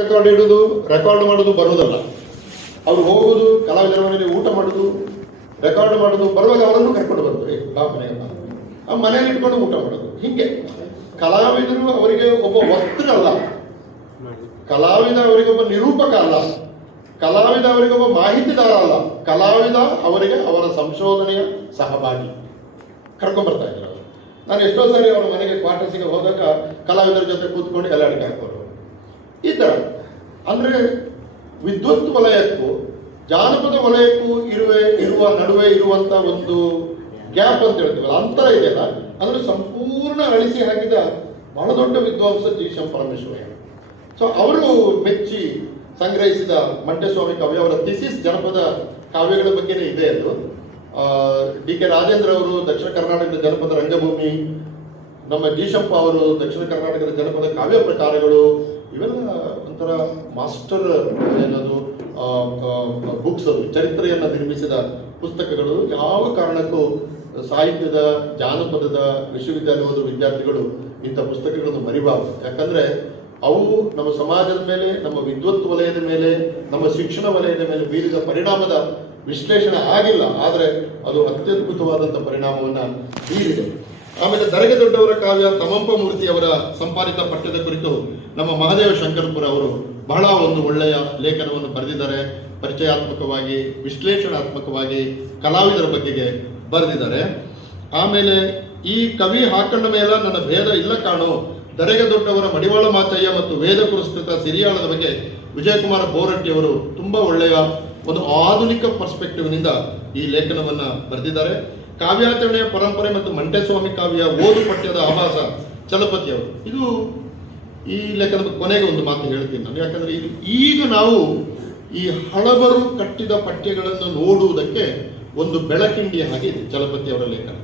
Record ಇಡುದು, record ಮಾಡೋದು ಬರುವುದಲ್ಲ. ಅವ್ರು ಹೋಗುದು, ಕಲಾವಿದರ ಮನೆಯಲ್ಲಿ ಊಟ ಮಾಡುದು, ರೆಕಾರ್ಡ್ ಮಾಡುದು, ಬರುವಾಗ ಅವರನ್ನು ಕರ್ಕೊಂಡು ಬರುದು. ಆ ಮನೆಯಲ್ಲಿ ಇಟ್ಕೊಂಡು ಊಟ ಮಾಡೋದು. ಹಿಂಗೆ ಕಲಾವಿದರು ಅವರಿಗೆ ಒಬ್ಬ ವಕ್ತೃ ಅಲ್ಲ, ಕಲಾವಿದ ಅವರಿಗೆ ಒಬ್ಬ ನಿರೂಪಕ ಅಲ್ಲ, ಕಲಾವಿದ ಅವರಿಗೆ ಒಬ್ಬ ಮಾಹಿತಿದಾರ ಅಲ್ಲ, ಕಲಾವಿದ ಅವರಿಗೆ ಅವರ ಸಂಶೋಧನೆಯ ಸಹಭಾಗಿ. ಕರ್ಕೊಂಡ್ ಬರ್ತಾ ಇದ್ರು ಅವರು. ನಾನು ಎಷ್ಟೋ ಸಾರಿ ಅವರ ಮನೆಗೆ ಕ್ವಾರ್ಟರ್ಸಿಗೆ ಹೋದಾಗ ಕಲಾವಿದರ ಜೊತೆ ಕೂತ್ಕೊಂಡು ಎಲ್ಲ ಅಡಿಗೆ ಹಾಕೋರು. ಈ ತರ ಅಂದ್ರೆ ವಿದ್ವತ್ ವಲಯಕ್ಕೂ ಜಾನಪದ ವಲಯಕ್ಕೂ ಇರುವ ನಡುವೆ ಇರುವಂತ ಒಂದು ಗ್ಯಾಪ್ ಅಂತ ಹೇಳ್ತೀವಲ್ಲ, ಅಂತರ ಇದೆಯಲ್ಲ, ಅದನ್ನು ಸಂಪೂರ್ಣ ಅಳಿಸಿ ಹಾಕಿದ ಬಹಳ ದೊಡ್ಡ ವಿದ್ವಾಂಸ ಜಿ ಪರಮೇಶ್ವರಯ್ಯ. ಸೊ ಅವರು ಮೆಚ್ಚಿ ಸಂಗ್ರಹಿಸಿದ ಮಂಟೇಸ್ವಾಮಿ ಕಾವ್ಯ, ಅವರ ಥಿಸಿಸ್ ಜನಪದ ಕಾವ್ಯಗಳ ಬಗ್ಗೆನೇ ಇದೆ. ಅದು ಡಿ ಕೆ ರಾಜೇಂದ್ರ ಅವರು ದಕ್ಷಿಣ ಕರ್ನಾಟಕದ ಜನಪದ ರಂಗಭೂಮಿ, ನಮ್ಮ ಜೀಶಪ್ಪ ಅವರು ದಕ್ಷಿಣ ಕರ್ನಾಟಕದ ಜನಪದ ಕಾವ್ಯ ಪ್ರಕಾರಗಳು, ಇವೆಲ್ಲ ಒಂಥರ ಮಾಸ್ಟರ್ ಏನದು ಬುಕ್ಸ್, ಅದು ಚರಿತ್ರೆಯನ್ನು ನಿರ್ಮಿಸಿದ ಪುಸ್ತಕಗಳು. ಯಾವ ಕಾರಣಕ್ಕೂ ಸಾಹಿತ್ಯದ ಜಾನಪದದ ವಿಶ್ವವಿದ್ಯಾಲಯದ ವಿದ್ಯಾರ್ಥಿಗಳು ಇಂಥ ಪುಸ್ತಕಗಳನ್ನು ಮರಿಬಾರದು. ಯಾಕಂದ್ರೆ ಅವು ನಮ್ಮ ಸಮಾಜದ ಮೇಲೆ, ನಮ್ಮ ವಿದ್ವತ್ ವಲಯದ ಮೇಲೆ, ನಮ್ಮ ಶಿಕ್ಷಣ ವಲಯದ ಮೇಲೆ ಬೀರಿದ ಪರಿಣಾಮದ ವಿಶ್ಲೇಷಣೆ ಆಗಿಲ್ಲ, ಆದರೆ ಅದು ಅತ್ಯದ್ಭುತವಾದಂಥ ಪರಿಣಾಮವನ್ನ ಬೀರಿದೆ. ಆಮೇಲೆ ದರಗೆ ದೊಡ್ಡವರ ಕಾವ್ಯ ತಮಂಪ ಮೂರ್ತಿಯವರ ಸಂಪಾದಿತ ಪಠ್ಯದ ಕುರಿತು ನಮ್ಮ ಮಹಾದೇವ ಶಂಕರಪುರ ಅವರು ಬಹಳ ಒಂದು ಒಳ್ಳೆಯ ಲೇಖನವನ್ನು ಬರೆದಿದ್ದಾರೆ. ಪರಿಚಯಾತ್ಮಕವಾಗಿ, ವಿಶ್ಲೇಷಣಾತ್ಮಕವಾಗಿ ಕಲಾವಿದರ ಬಗ್ಗೆಗೆ ಬರೆದಿದ್ದಾರೆ. ಆಮೇಲೆ ಈ ಕವಿ ಹಾಕಂಡ ಮೇಲ ನನ್ನ ಭೇದ ಇಲ್ಲ ಕಾಣೋ, ದರೆಗೆ ದೊಡ್ಡವರ ಮಡಿವಾಳ ಮಾಚಯ್ಯ ಮತ್ತು ವೇದ ಪುರಸ್ಕೃತ ಸಿರಿಯಾಳದ ಬಗ್ಗೆ ವಿಜಯಕುಮಾರ ಬೋರಟ್ಟಿಯವರು ತುಂಬಾ ಒಳ್ಳೆಯ ಒಂದು ಆಧುನಿಕ ಪರ್ಸ್ಪೆಕ್ಟಿವ್ನಿಂದ ಈ ಲೇಖನವನ್ನ ಬರೆದಿದ್ದಾರೆ. ಕಾವ್ಯಾಚರಣೆಯ ಪರಂಪರೆ ಮತ್ತು ಮಂಟೇಸ್ವಾಮಿ ಕಾವ್ಯ ಓದು ಪಠ್ಯದ ಆಭಾಸ ಚಲಪತಿಯವರು. ಇದು ಈ ಲೇಖನದ ಕೊನೆಗೆ ಒಂದು ಮಾತು ಹೇಳ್ತೀನಿ ನಾನು. ಯಾಕಂದ್ರೆ ಈಗ ನಾವು ಈ ಹಳಬರು ಕಟ್ಟಿದ ಪಠ್ಯಗಳನ್ನು ನೋಡುವುದಕ್ಕೆ ಒಂದು ಬೆಳಕಿಂಡಿ ಹಾಗೆ ಇದೆ ಚಲಪತಿಯವರ ಲೇಖನ.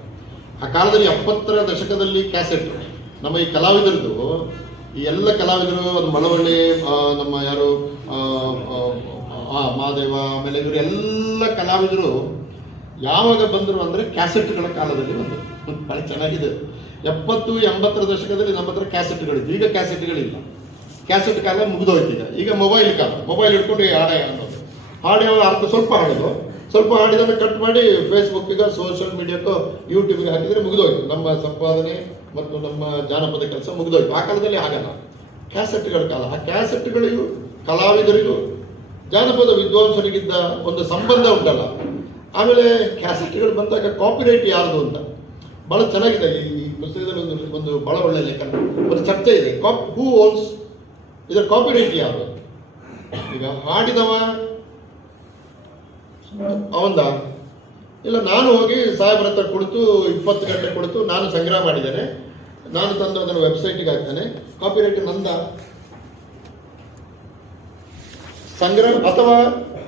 ಆ ಕಾಲದಲ್ಲಿ 70ರ ದಶಕದಲ್ಲಿ ಕ್ಯಾಸೆಟ್ ನಮ್ಮ ಈ ಕಲಾವಿದರದು, ಈ ಎಲ್ಲ ಕಲಾವಿದರು, ಅದು ಮಳವಳ್ಳಿ, ನಮ್ಮ ಯಾರು ಮಹಾದೇವ, ಆಮೇಲೆ ಇವರು ಎಲ್ಲ ಕಲಾವಿದರು ಯಾವಾಗ ಬಂದರು ಅಂದ್ರೆ ಕ್ಯಾಸೆಟ್ಗಳ ಕಾಲದಲ್ಲಿ ಬಂದರು. ಬಹಳ ಚೆನ್ನಾಗಿದೆ. 70, 80ರ ದಶಕದಲ್ಲಿ ನಮ್ಮ ಹತ್ರ ಕ್ಯಾಸೆಟ್ಗಳಿದ್ದು, ಈಗ ಕ್ಯಾಸೆಟ್ಗಳಿಲ್ಲ. ಕ್ಯಾಸೆಟ್ ಕಾಲ ಮುಗಿದೋಯ್ತೀಗ. ಈಗ ಮೊಬೈಲ್ ಕಾಲ. ಮೊಬೈಲ್ ಹಿಡ್ಕೊಂಡು ಹಾಡ ಅನ್ನೋದು, ಹಾಡು ಅರ್ಥ ಸ್ವಲ್ಪ ಹಾಡೋದು, ಸ್ವಲ್ಪ ಹಾಡಿದನ್ನು ಕಟ್ ಮಾಡಿ ಫೇಸ್ಬುಕ್ಗೆ, ಸೋಷಿಯಲ್ ಮೀಡಿಯಾಕ್ಕೋ, ಯೂಟ್ಯೂಬ್ಗೆ ಹಾಕಿದ್ರೆ ಮುಗಿದೋಯ್ತು. ನಮ್ಮ ಸಂಪಾದನೆ ಮತ್ತು ನಮ್ಮ ಜಾನಪದ ಕೆಲಸ ಮುಗಿದೋಯ್ತು. ಆ ಕಾಲದಲ್ಲಿ ಆಗಲ್ಲ. ಕ್ಯಾಸೆಟ್ಗಳ ಕಾಲ. ಆ ಕ್ಯಾಸೆಟ್ಗಳಿಗೂ ಕಲಾವಿದರಿಗೂ ಜಾನಪದ ವಿದ್ವಾಂಸರಿಗಿದ್ದ ಒಂದು ಸಂಬಂಧ ಉಂಟಲ್ಲ. ಆಮೇಲೆ ಕ್ಯಾಸೆಟ್ಗಳು ಬಂದಾಗ ಕಾಪಿರೈಟ್ ಯಾರ್ದು ಅಂತ ಬಹಳ ಚೆನ್ನಾಗಿದೆ. ಈ ಪುಸ್ತಕದಲ್ಲಿ ಒಂದು ಬಹಳ ಒಳ್ಳೆ ಲೇಖನ, ಒಂದು ಚರ್ಚೆ ಇದೆ. ಹೂ ಓನ್ಸ್ ಇದರ ಕಾಪಿರೈಟ್ ಯಾರು? ಈಗ ಹಾಡಿದವ ಅವಂದ ಇಲ್ಲ, ನಾನು ಹೋಗಿ ಸಾಹೇಬ್ರ ಹತ್ರ ಕುಳಿತು 20 ಗಂಟೆ ಕುಳಿತು ನಾನು ಸಂಗ್ರಹ ಮಾಡಿದ್ದೇನೆ, ನಾನು ತಂದು ಅದನ್ನು ವೆಬ್ಸೈಟ್ಗೆ ಹಾಕ್ತೇನೆ, ಕಾಪಿರೈಟ್ ನಂದ ಸಂಗ್ರಹ? ಅಥವಾ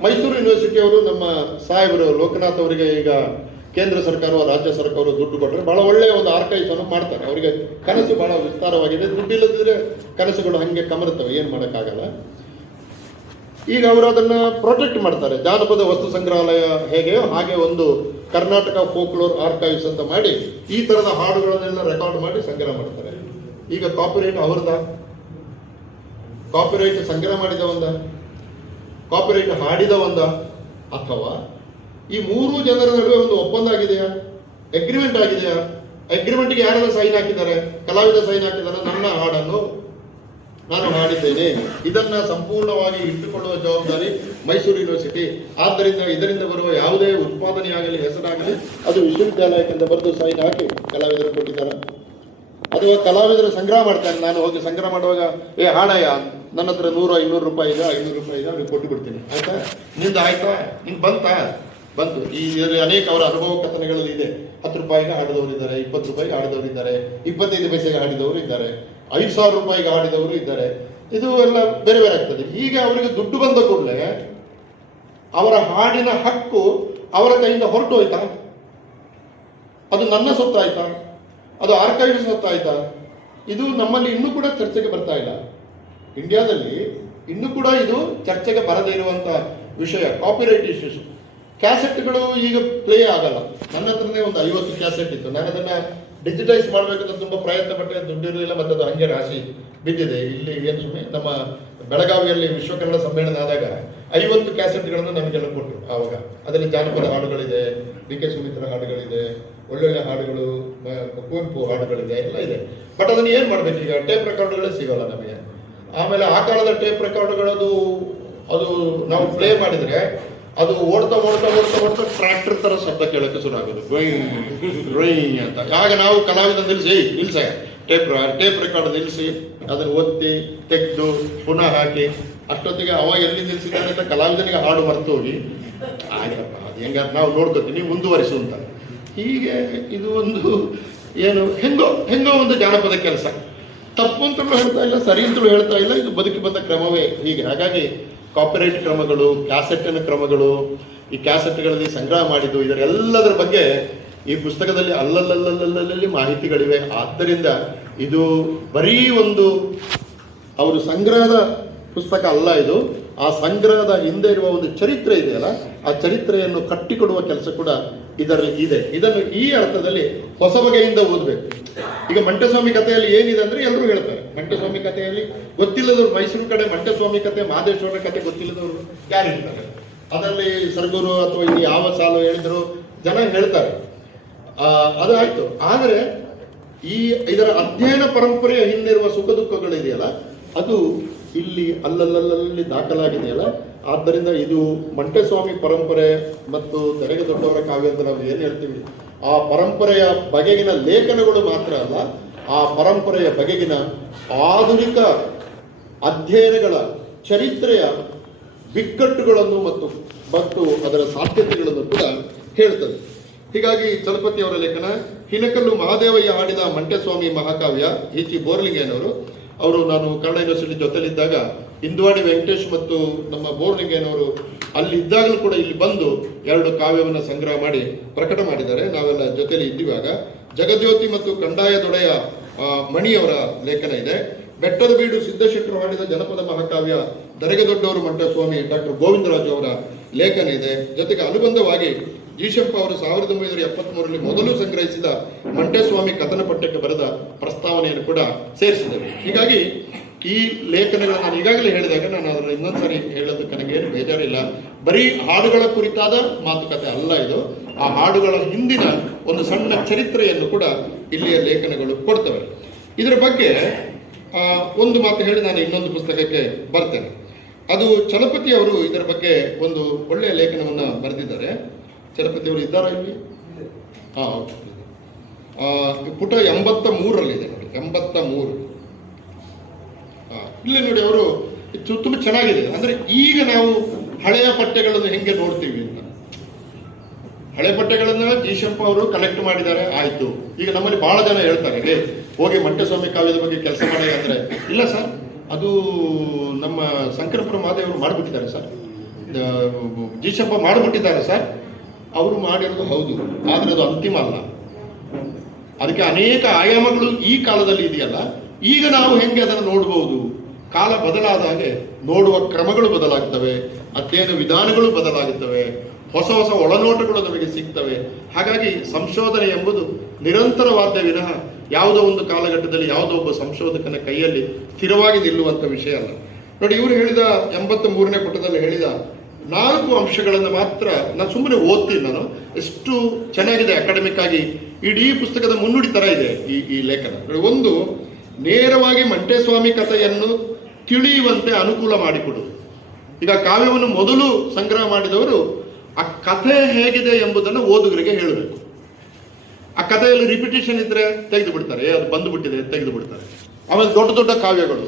ಮೈಸೂರು ಯೂನಿವರ್ಸಿಟಿಯವರು ನಮ್ಮ ಸಾಹೇಬರು ಲೋಕನಾಥ್ ಅವರಿಗೆ ಈಗ ಕೇಂದ್ರ ಸರ್ಕಾರ, ರಾಜ್ಯ ಸರ್ಕಾರ ದುಡ್ಡು ಕೊಟ್ಟರೆ ಬಹಳ ಒಳ್ಳೆಯ ಒಂದು ಆರ್ಕೈವ್ಸ್ ಅನ್ನು ಮಾಡ್ತಾರೆ. ಅವರಿಗೆ ಕನಸು ಬಹಳ ವಿಸ್ತಾರವಾಗಿದೆ. ದುಡ್ಡು ಇಲ್ಲದಿದ್ರೆ ಕನಸುಗಳು ಹಂಗೆ ಕಮರುತ್ತವೆ, ಏನು ಮಾಡೋಕ್ಕಾಗಲ್ಲ. ಈಗ ಅವರು ಅದನ್ನ ಪ್ರೊಟೆಕ್ಟ್ ಮಾಡ್ತಾರೆ. ಜಾನಪದ ವಸ್ತು ಸಂಗ್ರಹಾಲಯ ಹೇಗೆಯೋ ಹಾಗೆ ಒಂದು ಕರ್ನಾಟಕ ಫೋಕ್ಲೋರ್ ಆರ್ಕೈವ್ಸ್ ಅಂತ ಮಾಡಿ ಈ ತರದ ಹಾಡುಗಳನ್ನೆಲ್ಲ ರೆಕಾರ್ಡ್ ಮಾಡಿ ಸಂಗ್ರಹ ಮಾಡ್ತಾರೆ. ಈಗ ಕಾಪಿರೈಟ್ ಅವರದ? ಕಾಪಿರೈಟ್ ಸಂಗ್ರಹ ಮಾಡಿದ ಒಂದ? ಕಾಪಿರೈಟ್ ಹಾಡಿದ ಒಂದ? ಅಥವಾ ಈ ಮೂರು ಜನರ ನಡುವೆ ಒಂದು ಒಪ್ಪಂದ ಆಗಿದೆಯಾ? ಅಗ್ರಿಮೆಂಟ್ ಆಗಿದೆಯಾ? ಅಗ್ರಿಮೆಂಟ್ಗೆ ಯಾರೆಲ್ಲ ಸೈನ್ ಹಾಕಿದ್ದಾರೆ? ಕಲಾವಿದ ಸೈನ್ ಹಾಕಿದ್ದಾರೆ. ನನ್ನ ಹಾಡನ್ನು ನಾನು ಹಾಡಿದ್ದೇನೆ, ಇದನ್ನ ಸಂಪೂರ್ಣವಾಗಿ ಇಟ್ಟುಕೊಳ್ಳುವ ಜವಾಬ್ದಾರಿ ಮೈಸೂರು ಯೂನಿವರ್ಸಿಟಿ. ಆದ್ದರಿಂದ ಇದರಿಂದ ಬರುವ ಯಾವುದೇ ಉತ್ಪಾದನೆಯಾಗಲಿ, ಹೆಸರಾಗಲಿ, ಅದು ವಿಶ್ವವಿದ್ಯಾಲಯಕ್ಕಿಂತ ಬರೆದು ಸೈನ್ ಹಾಕಿ ಕಲಾವಿದರು ಕೊಟ್ಟಿದ್ದಾರೆ. ಅಥವಾ ಕಲಾವಿದರು ಸಂಗ್ರಹ ಮಾಡ್ತಾರೆ. ನಾನು ಹೋಗಿ ಸಂಗ್ರಹ ಮಾಡುವಾಗ, ಹಾಡಯ್ಯ, ನನ್ನ ಹತ್ರ 100-200 ರೂಪಾಯಿ ಇದೆ, 500 ರೂಪಾಯಿ ಇದೆ, ಅವ್ರಿಗೆ ಕೊಟ್ಟು ಬಿಡ್ತೀನಿ. ಆಯ್ತಾ? ನಿಂದ ಆಯ್ತಾ? ನಿಂಗೆ ಬಂತು. ಈ ಅನೇಕ ಅವರ ಅನುಭವ ಕಥನಗಳಲ್ಲಿ ಇದೆ. 10 ರೂಪಾಯಿಗೆ ಹಾಡಿದವರು ಇದ್ದಾರೆ, 20 ರೂಪಾಯಿಗೆ ಹಾಡಿದವರು ಇದ್ದಾರೆ, 25 ಪೈಸೆಗೆ ಹಾಡಿದವರು ಇದ್ದಾರೆ, 5,000 ರೂಪಾಯಿಗೆ ಹಾಡಿದವರು ಇದ್ದಾರೆ. ಇದು ಎಲ್ಲ ಬೇರೆ ಬೇರೆ ಆಗ್ತದೆ. ಈಗ ಅವರಿಗೆ ದುಡ್ಡು ಬಂದ ಕೂಡಲೇ ಅವರ ಹಾಡಿನ ಹಕ್ಕು ಅವರ ಕೈಯಿಂದ ಹೊರಟು ಹೋಯ್ತಾ? ಅದು ನನ್ನ ಸೊತ್ತಾಯ್ತಾ? ಅದು ಆರ್ಕೈವ್ ಸೊತ್ತಾಯ್ತಾ? ಇದು ನಮ್ಮಲ್ಲಿ ಇನ್ನೂ ಕೂಡ ಚರ್ಚೆಗೆ ಬರ್ತಾ ಇಲ್ಲ. ಇಂಡಿಯಾದಲ್ಲಿ ಇನ್ನೂ ಕೂಡ ಇದು ಚರ್ಚೆಗೆ ಬರದೇ ಇರುವಂತ ವಿಷಯ, ಕಾಪಿರೈಟ್ ಇಶ್ಯೂಸ್. ಕ್ಯಾಸೆಟ್ಗಳು ಈಗ ಪ್ಲೇ ಆಗಲ್ಲ. ನನ್ನ ಹತ್ರನೇ ಒಂದು 50 ಕ್ಯಾಸೆಟ್ ಇತ್ತು. ನಾನು ಅದನ್ನ ಡಿಜಿಟೈಸ್ ಮಾಡಬೇಕಂತ ತುಂಬ ಪ್ರಯತ್ನ ಪಟ್ಟೆ, ದುಡ್ಡಿರಲಿಲ್ಲ, ಮತ್ತು ಅದು ಹಂಗೆ ರಾಶಿ ಬಿದ್ದಿದೆ. ಇಲ್ಲಿ ಏನು ಸುಮ್ಮನೆ ನಮ್ಮ ಬೆಳಗಾವಿಯಲ್ಲಿ ವಿಶ್ವ ಕನ್ನಡ ಸಮ್ಮೇಳನ ಆದಾಗ 50 ಕ್ಯಾಸೆಟ್ಗಳನ್ನು ನಮಗೆಲ್ಲ ಕೊಟ್ಟರು. ಆವಾಗ ಅದರಲ್ಲಿ ಜಾನಪದ ಹಾಡುಗಳಿದೆ, ಡಿ ಕೆ ಸುಮಿತ್ರ ಹಾಡುಗಳಿದೆ, ಒಳ್ಳೊಳ್ಳೆ ಹಾಡುಗಳು, ಕುವೆಂಪು ಹಾಡುಗಳಿದೆ, ಎಲ್ಲ ಇದೆ. ಬಟ್ ಅದನ್ನು ಏನು ಮಾಡಬೇಕು, ಈಗ ಟೇಪ್ ರೆಕಾರ್ಡ್ಗಳೇ ಸಿಗೋಲ್ಲ ನಮಗೆ. ಆಮೇಲೆ ಆ ಕಾಲದ ಟೇಪ್ ರೆಕಾರ್ಡ್ಗಳದು ಅದು ನಾವು ಪ್ಲೇ ಮಾಡಿದರೆ ಅದು ಓಡ್ತಾ ಟ್ರ್ಯಾಕ್ಟರ್ ತರ ಶಬ್ದ ಕೇಳಕ್ಕೆ ಶುರು ಆಗೋದು, ಡ್ರೊಯ್ ಅಂತ. ಆಗ ನಾವು ಕಲಾವಿದ ನಿಲ್ಸ ಟೇಪ್ ರೆಕಾರ್ಡ್ ನಿಲ್ಲಿಸಿ ಅದನ್ನು ಒತ್ತಿ ತೆಗೆದು ಪುನಃ ಹಾಕಿ, ಅಷ್ಟೊತ್ತಿಗೆ ಅವ ಎಲ್ಲಿ ನಿಲ್ಸಿದ್ದಾನೆ ಅಂತ ಕಲಾವಿದನಿಗೆ ಹಾಡು ಮರ್ತು ಹೋಗಿ, ಆಯ್ತಪ್ಪ ಅದು ಹೆಂಗ ನಾವು ನೋಡ್ಕೋತೀನಿ ಮುಂದುವರಿಸು ಅಂತ. ಹೀಗೆ ಇದು ಒಂದು ಏನು ಹೆಂಗೋ ಒಂದು ಜಾನಪದ ಕೆಲಸ. ತಪ್ಪು ಅಂತಲೂ ಹೇಳ್ತಾ ಇಲ್ಲ, ಸರಿ ಅಂತಲೂ ಹೇಳ್ತಾ ಇಲ್ಲ, ಇದು ಬದುಕಿ ಬಂದ ಕ್ರಮವೇ ಹೀಗೆ. ಹಾಗಾಗಿ ಕಾಪಿರೈಟ್ ಕ್ರಮಗಳು, ಕ್ಯಾಸೆಟ್ಟಿನ ಕ್ರಮಗಳು, ಈ ಕ್ಯಾಸೆಟ್ಗಳಲ್ಲಿ ಸಂಗ್ರಹ ಮಾಡಿದ್ದು, ಇದರೆಲ್ಲದರ ಬಗ್ಗೆ ಈ ಪುಸ್ತಕದಲ್ಲಿ ಅಲ್ಲಲ್ಲಿ ಮಾಹಿತಿಗಳಿವೆ. ಆದ್ದರಿಂದ ಇದು ಬರೀ ಒಂದು ಅವರು ಸಂಗ್ರಹದ ಪುಸ್ತಕ ಅಲ್ಲ, ಇದು ಆ ಸಂಗ್ರಹದ ಹಿಂದೆ ಇರುವ ಒಂದು ಚರಿತ್ರೆ ಇದೆಯಲ್ಲ, ಆ ಚರಿತ್ರೆಯನ್ನು ಕಟ್ಟಿಕೊಡುವ ಕೆಲಸ ಕೂಡ ಇದರಲ್ಲಿ ಇದೆ. ಇದನ್ನು ಈ ಅರ್ಥದಲ್ಲಿ ಹೊಸ ಬಗೆಯಿಂದ ಓದಬೇಕು. ಈಗ ಮಂಟಸ್ವಾಮಿ ಕಥೆಯಲ್ಲಿ ಏನಿದೆ ಅಂದ್ರೆ ಎಲ್ಲರೂ ಹೇಳ್ತಾರೆ, ಮಂಟಸ್ವಾಮಿ ಕಥೆಯಲ್ಲಿ ಗೊತ್ತಿಲ್ಲದವರು, ಮೈಸೂರು ಕಡೆ ಮಂಟಸ್ವಾಮಿ ಕಥೆ, ಮಹದೇಶ್ವರನ ಕಥೆ ಗೊತ್ತಿಲ್ಲದವರು ಯಾರಿರ್ತಾರೆ? ಅದರಲ್ಲಿ ಸರ್ಗೂರು ಅಥವಾ ಇಲ್ಲಿ ಯಾವ ಸಾಲು ಹೇಳಿದ್ರು ಜನ ಹೇಳ್ತಾರೆ, ಅದಾಯ್ತು. ಆದರೆ ಇದರ ಅಧ್ಯಯನ ಪರಂಪರೆಯ ಹಿಂದಿರುವ ಸುಖ ದುಃಖಗಳಿದೆಯಲ್ಲ, ಅದು ಇಲ್ಲಿ ಅಲ್ಲಲ್ಲಿ ದಾಖಲಾಗಿದೆಯಲ್ಲ. ಆದ್ದರಿಂದ ಇದು ಮಂಟಸ್ವಾಮಿ ಪರಂಪರೆ ಮತ್ತು ತೆರೆಗೆ ದೊಡ್ಡವರ ಕಾವ್ಯ ಅಂತ ನಾವು ಏನು ಹೇಳ್ತೀವಿ, ಆ ಪರಂಪರೆಯ ಬಗೆಗಿನ ಲೇಖನಗಳು ಮಾತ್ರ ಅಲ್ಲ, ಆ ಪರಂಪರೆಯ ಬಗೆಗಿನ ಆಧುನಿಕ ಅಧ್ಯಯನಗಳ ಚರಿತ್ರೆಯ ಬಿಕ್ಕಟ್ಟುಗಳನ್ನು ಮತ್ತು ಅದರ ಸಾಧ್ಯತೆಗಳನ್ನು ಕೂಡ ಹೇಳ್ತದೆ. ಹೀಗಾಗಿ ಚಲಪತಿಯವರ ಲೇಖನ, ಹಿನಕಲ್ಲು ಮಹಾದೇವಯ್ಯ ಹಾಡಿದ ಮಂಟಸ್ವಾಮಿ ಮಹಾಕಾವ್ಯ, H.E. ಬೋರ್ಲಿಂಗೇನವರು. ಅವರು ನಾನು ಕನ್ನಡ ಯೂನಿವರ್ಸಿಟಿ ಜೊತೆಲಿದ್ದಾಗ ಇಂದುವಾಡಿ ವೆಂಕಟೇಶ್ ಮತ್ತು ನಮ್ಮ ಬೋರ್ಲಿಂಗೇನವರು ಅಲ್ಲಿ ಇದ್ದಾಗಲೂ ಕೂಡ ಇಲ್ಲಿ ಬಂದು 2 ಕಾವ್ಯವನ್ನು ಸಂಗ್ರಹ ಮಾಡಿ ಪ್ರಕಟ ಮಾಡಿದ್ದಾರೆ. ನಾವೆಲ್ಲ ಜೊತೆಲಿ ಇದ್ದಿವಾಗ ಜಗಜ್ಯೋತಿ ಮತ್ತು ಕಂದಾಯ ದೊಡೆಯ ಮಣಿಯವರ ಲೇಖನ ಇದೆ. ಬೆಟ್ಟದ ಬೀಡು ಸಿದ್ದಶೆಟ್ಟರು ಹಾಡಿದ ಜನಪದ ಮಹಾಕಾವ್ಯ ದರೆಗೆ ದೊಡ್ಡವರು ಮಂಟಸ್ವಾಮಿ ಡಾಕ್ಟರ್ ಗೋವಿಂದರಾಜು ಅವರ ಲೇಖನ ಇದೆ. ಜೊತೆಗೆ ಅನುಬಂಧವಾಗಿ ಜೀಶಪ್ಪ ಅವರು 1973ರಲ್ಲಿ ಮೊದಲು ಸಂಗ್ರಹಿಸಿದ ಮಂಟಸ್ವಾಮಿ ಕಥನ ಪಠ್ಯಕ್ಕೆ ಬರೆದ ಪ್ರಸ್ತಾವನೆಯನ್ನು ಕೂಡ ಸೇರಿಸಿದರು. ಹೀಗಾಗಿ ಈ ಲೇಖನಗಳನ್ನು ನಾನು ಈಗಾಗಲೇ ಹೇಳಿದಾಗ ನಾನು ಅದನ್ನು ಇನ್ನೊಂದ್ಸರಿ ಹೇಳೋದಕ್ಕೆ ನನಗೇನು ಬೇಜಾರಿಲ್ಲ. ಬರೀ ಹಾಡುಗಳ ಕುರಿತಾದ ಮಾತುಕತೆ ಅಲ್ಲ ಇದು, ಆ ಹಾಡುಗಳ ಹಿಂದಿನ ಒಂದು ಸಣ್ಣ ಚರಿತ್ರೆಯನ್ನು ಕೂಡ ಇಲ್ಲಿಯ ಲೇಖನಗಳು ಕೊಡ್ತವೆ. ಇದರ ಬಗ್ಗೆ ಒಂದು ಮಾತು ಹೇಳಿ ನಾನು ಇನ್ನೊಂದು ಪುಸ್ತಕಕ್ಕೆ ಬರ್ತೇನೆ. ಅದು ಚಲಪತಿ ಅವರು ಇದರ ಬಗ್ಗೆ ಒಂದು ಒಳ್ಳೆಯ ಲೇಖನವನ್ನು ಬರೆದಿದ್ದಾರೆ. ಚಲಪತಿ ಅವರು ಇದ್ದಾರಾ ಇಲ್ಲಿ? ಪುಟ 83ರಲ್ಲಿದೆ ನೋಡಿ, 83. ಇಲ್ಲಿ ನೋಡಿ, ಅವರು ತುಂಬ ಚೆನ್ನಾಗಿದೆ. ಅಂದ್ರೆ ಈಗ ನಾವು ಹಳೆಯ ಪಠ್ಯಗಳನ್ನು ಹೆಂಗೆ ನೋಡ್ತೀವಿ ಅಂತ, ಹಳೆ ಪಠ್ಯಗಳನ್ನ ಜೀಶಪ್ಪ ಅವರು ಕಲೆಕ್ಟ್ ಮಾಡಿದ್ದಾರೆ, ಆಯ್ತು. ಈಗ ನಮ್ಮಲ್ಲಿ ಬಹಳ ಜನ ಹೇಳ್ತಾರೆ, ಹೋಗಿ ಮಂಟಸ್ವಾಮಿ ಕಾವ್ಯದ ಬಗ್ಗೆ ಕೆಲಸ ಮಾಡಿ ಅಂದ್ರೆ, ಇಲ್ಲ ಸರ್, ಅದು ನಮ್ಮ ಶಂಕರಪುರ ಮಹಾದೇವರು ಮಾಡಿಬಿಟ್ಟಿದ್ದಾರೆ ಸರ್, ಜೀಶಪ್ಪ ಮಾಡಿಬಿಟ್ಟಿದ್ದಾರೆ ಸರ್. ಅವರು ಮಾಡಿರೋದು ಹೌದು, ಆದ್ರೆ ಅದು ಅಂತಿಮ ಅಲ್ಲ. ಅದಕ್ಕೆ ಅನೇಕ ಆಯಾಮಗಳು ಈ ಕಾಲದಲ್ಲಿ ಇದೆಯಲ್ಲ. ಈಗ ನಾವು ಹೆಂಗೆ ಅದನ್ನು ನೋಡಬಹುದು, ಕಾಲ ಬದಲಾದ ಹಾಗೆ ನೋಡುವ ಕ್ರಮಗಳು ಬದಲಾಗ್ತವೆ, ಅಧ್ಯಯನ ವಿಧಾನಗಳು ಬದಲಾಗುತ್ತವೆ, ಹೊಸ ಒಳನೋಟಗಳು ನಮಗೆ ಸಿಗ್ತವೆ. ಹಾಗಾಗಿ ಸಂಶೋಧನೆ ಎಂಬುದು ನಿರಂತರವಾದ ವಿನಃ ಯಾವುದೋ ಒಂದು ಕಾಲಘಟ್ಟದಲ್ಲಿ ಯಾವುದೋ ಒಬ್ಬ ಸಂಶೋಧಕನ ಕೈಯಲ್ಲಿ ಸ್ಥಿರವಾಗಿ ನಿಲ್ಲುವಂಥ ವಿಷಯ ಅಲ್ಲ. ನೋಡಿ, ಇವರು ಹೇಳಿದ 83ನೇ ಪುಟದಲ್ಲಿ ಹೇಳಿದ 4 ಅಂಶಗಳನ್ನು ಮಾತ್ರ ನಾನು ಸುಮ್ಮನೆ ಓದ್ತೀನಿ. ನಾನು ಎಷ್ಟು ಚೆನ್ನಾಗಿದೆ ಅಕಾಡೆಮಿಕ್ ಆಗಿ, ಇಡೀ ಪುಸ್ತಕದ ಮುನ್ನುಡಿ ತರ ಇದೆ ಈ ಲೇಖನ. ಒಂದು, ನೇರವಾಗಿ ಮಂಟಸ್ವಾಮಿ ಕಥೆಯನ್ನು ತಿಳಿಯುವಂತೆ ಅನುಕೂಲ ಮಾಡಿಕೊಡುವುದು. ಈಗ ಕಾವ್ಯವನ್ನು ಮೊದಲು ಸಂಗ್ರಹ ಮಾಡಿದವರು ಆ ಕಥೆ ಹೇಗಿದೆ ಎಂಬುದನ್ನು ಓದುಗರಿಗೆ ಹೇಳಬೇಕು. ಆ ಕಥೆಯಲ್ಲಿ ರಿಪಿಟೇಷನ್ ಇದ್ರೆ ತೆಗೆದು ಬಿಡ್ತಾರೆ, ಅದು ಬಂದುಬಿಟ್ಟಿದೆ ತೆಗೆದು ಬಿಡ್ತಾರೆ. ಆಮೇಲೆ ದೊಡ್ಡ ದೊಡ್ಡ ಕಾವ್ಯಗಳು,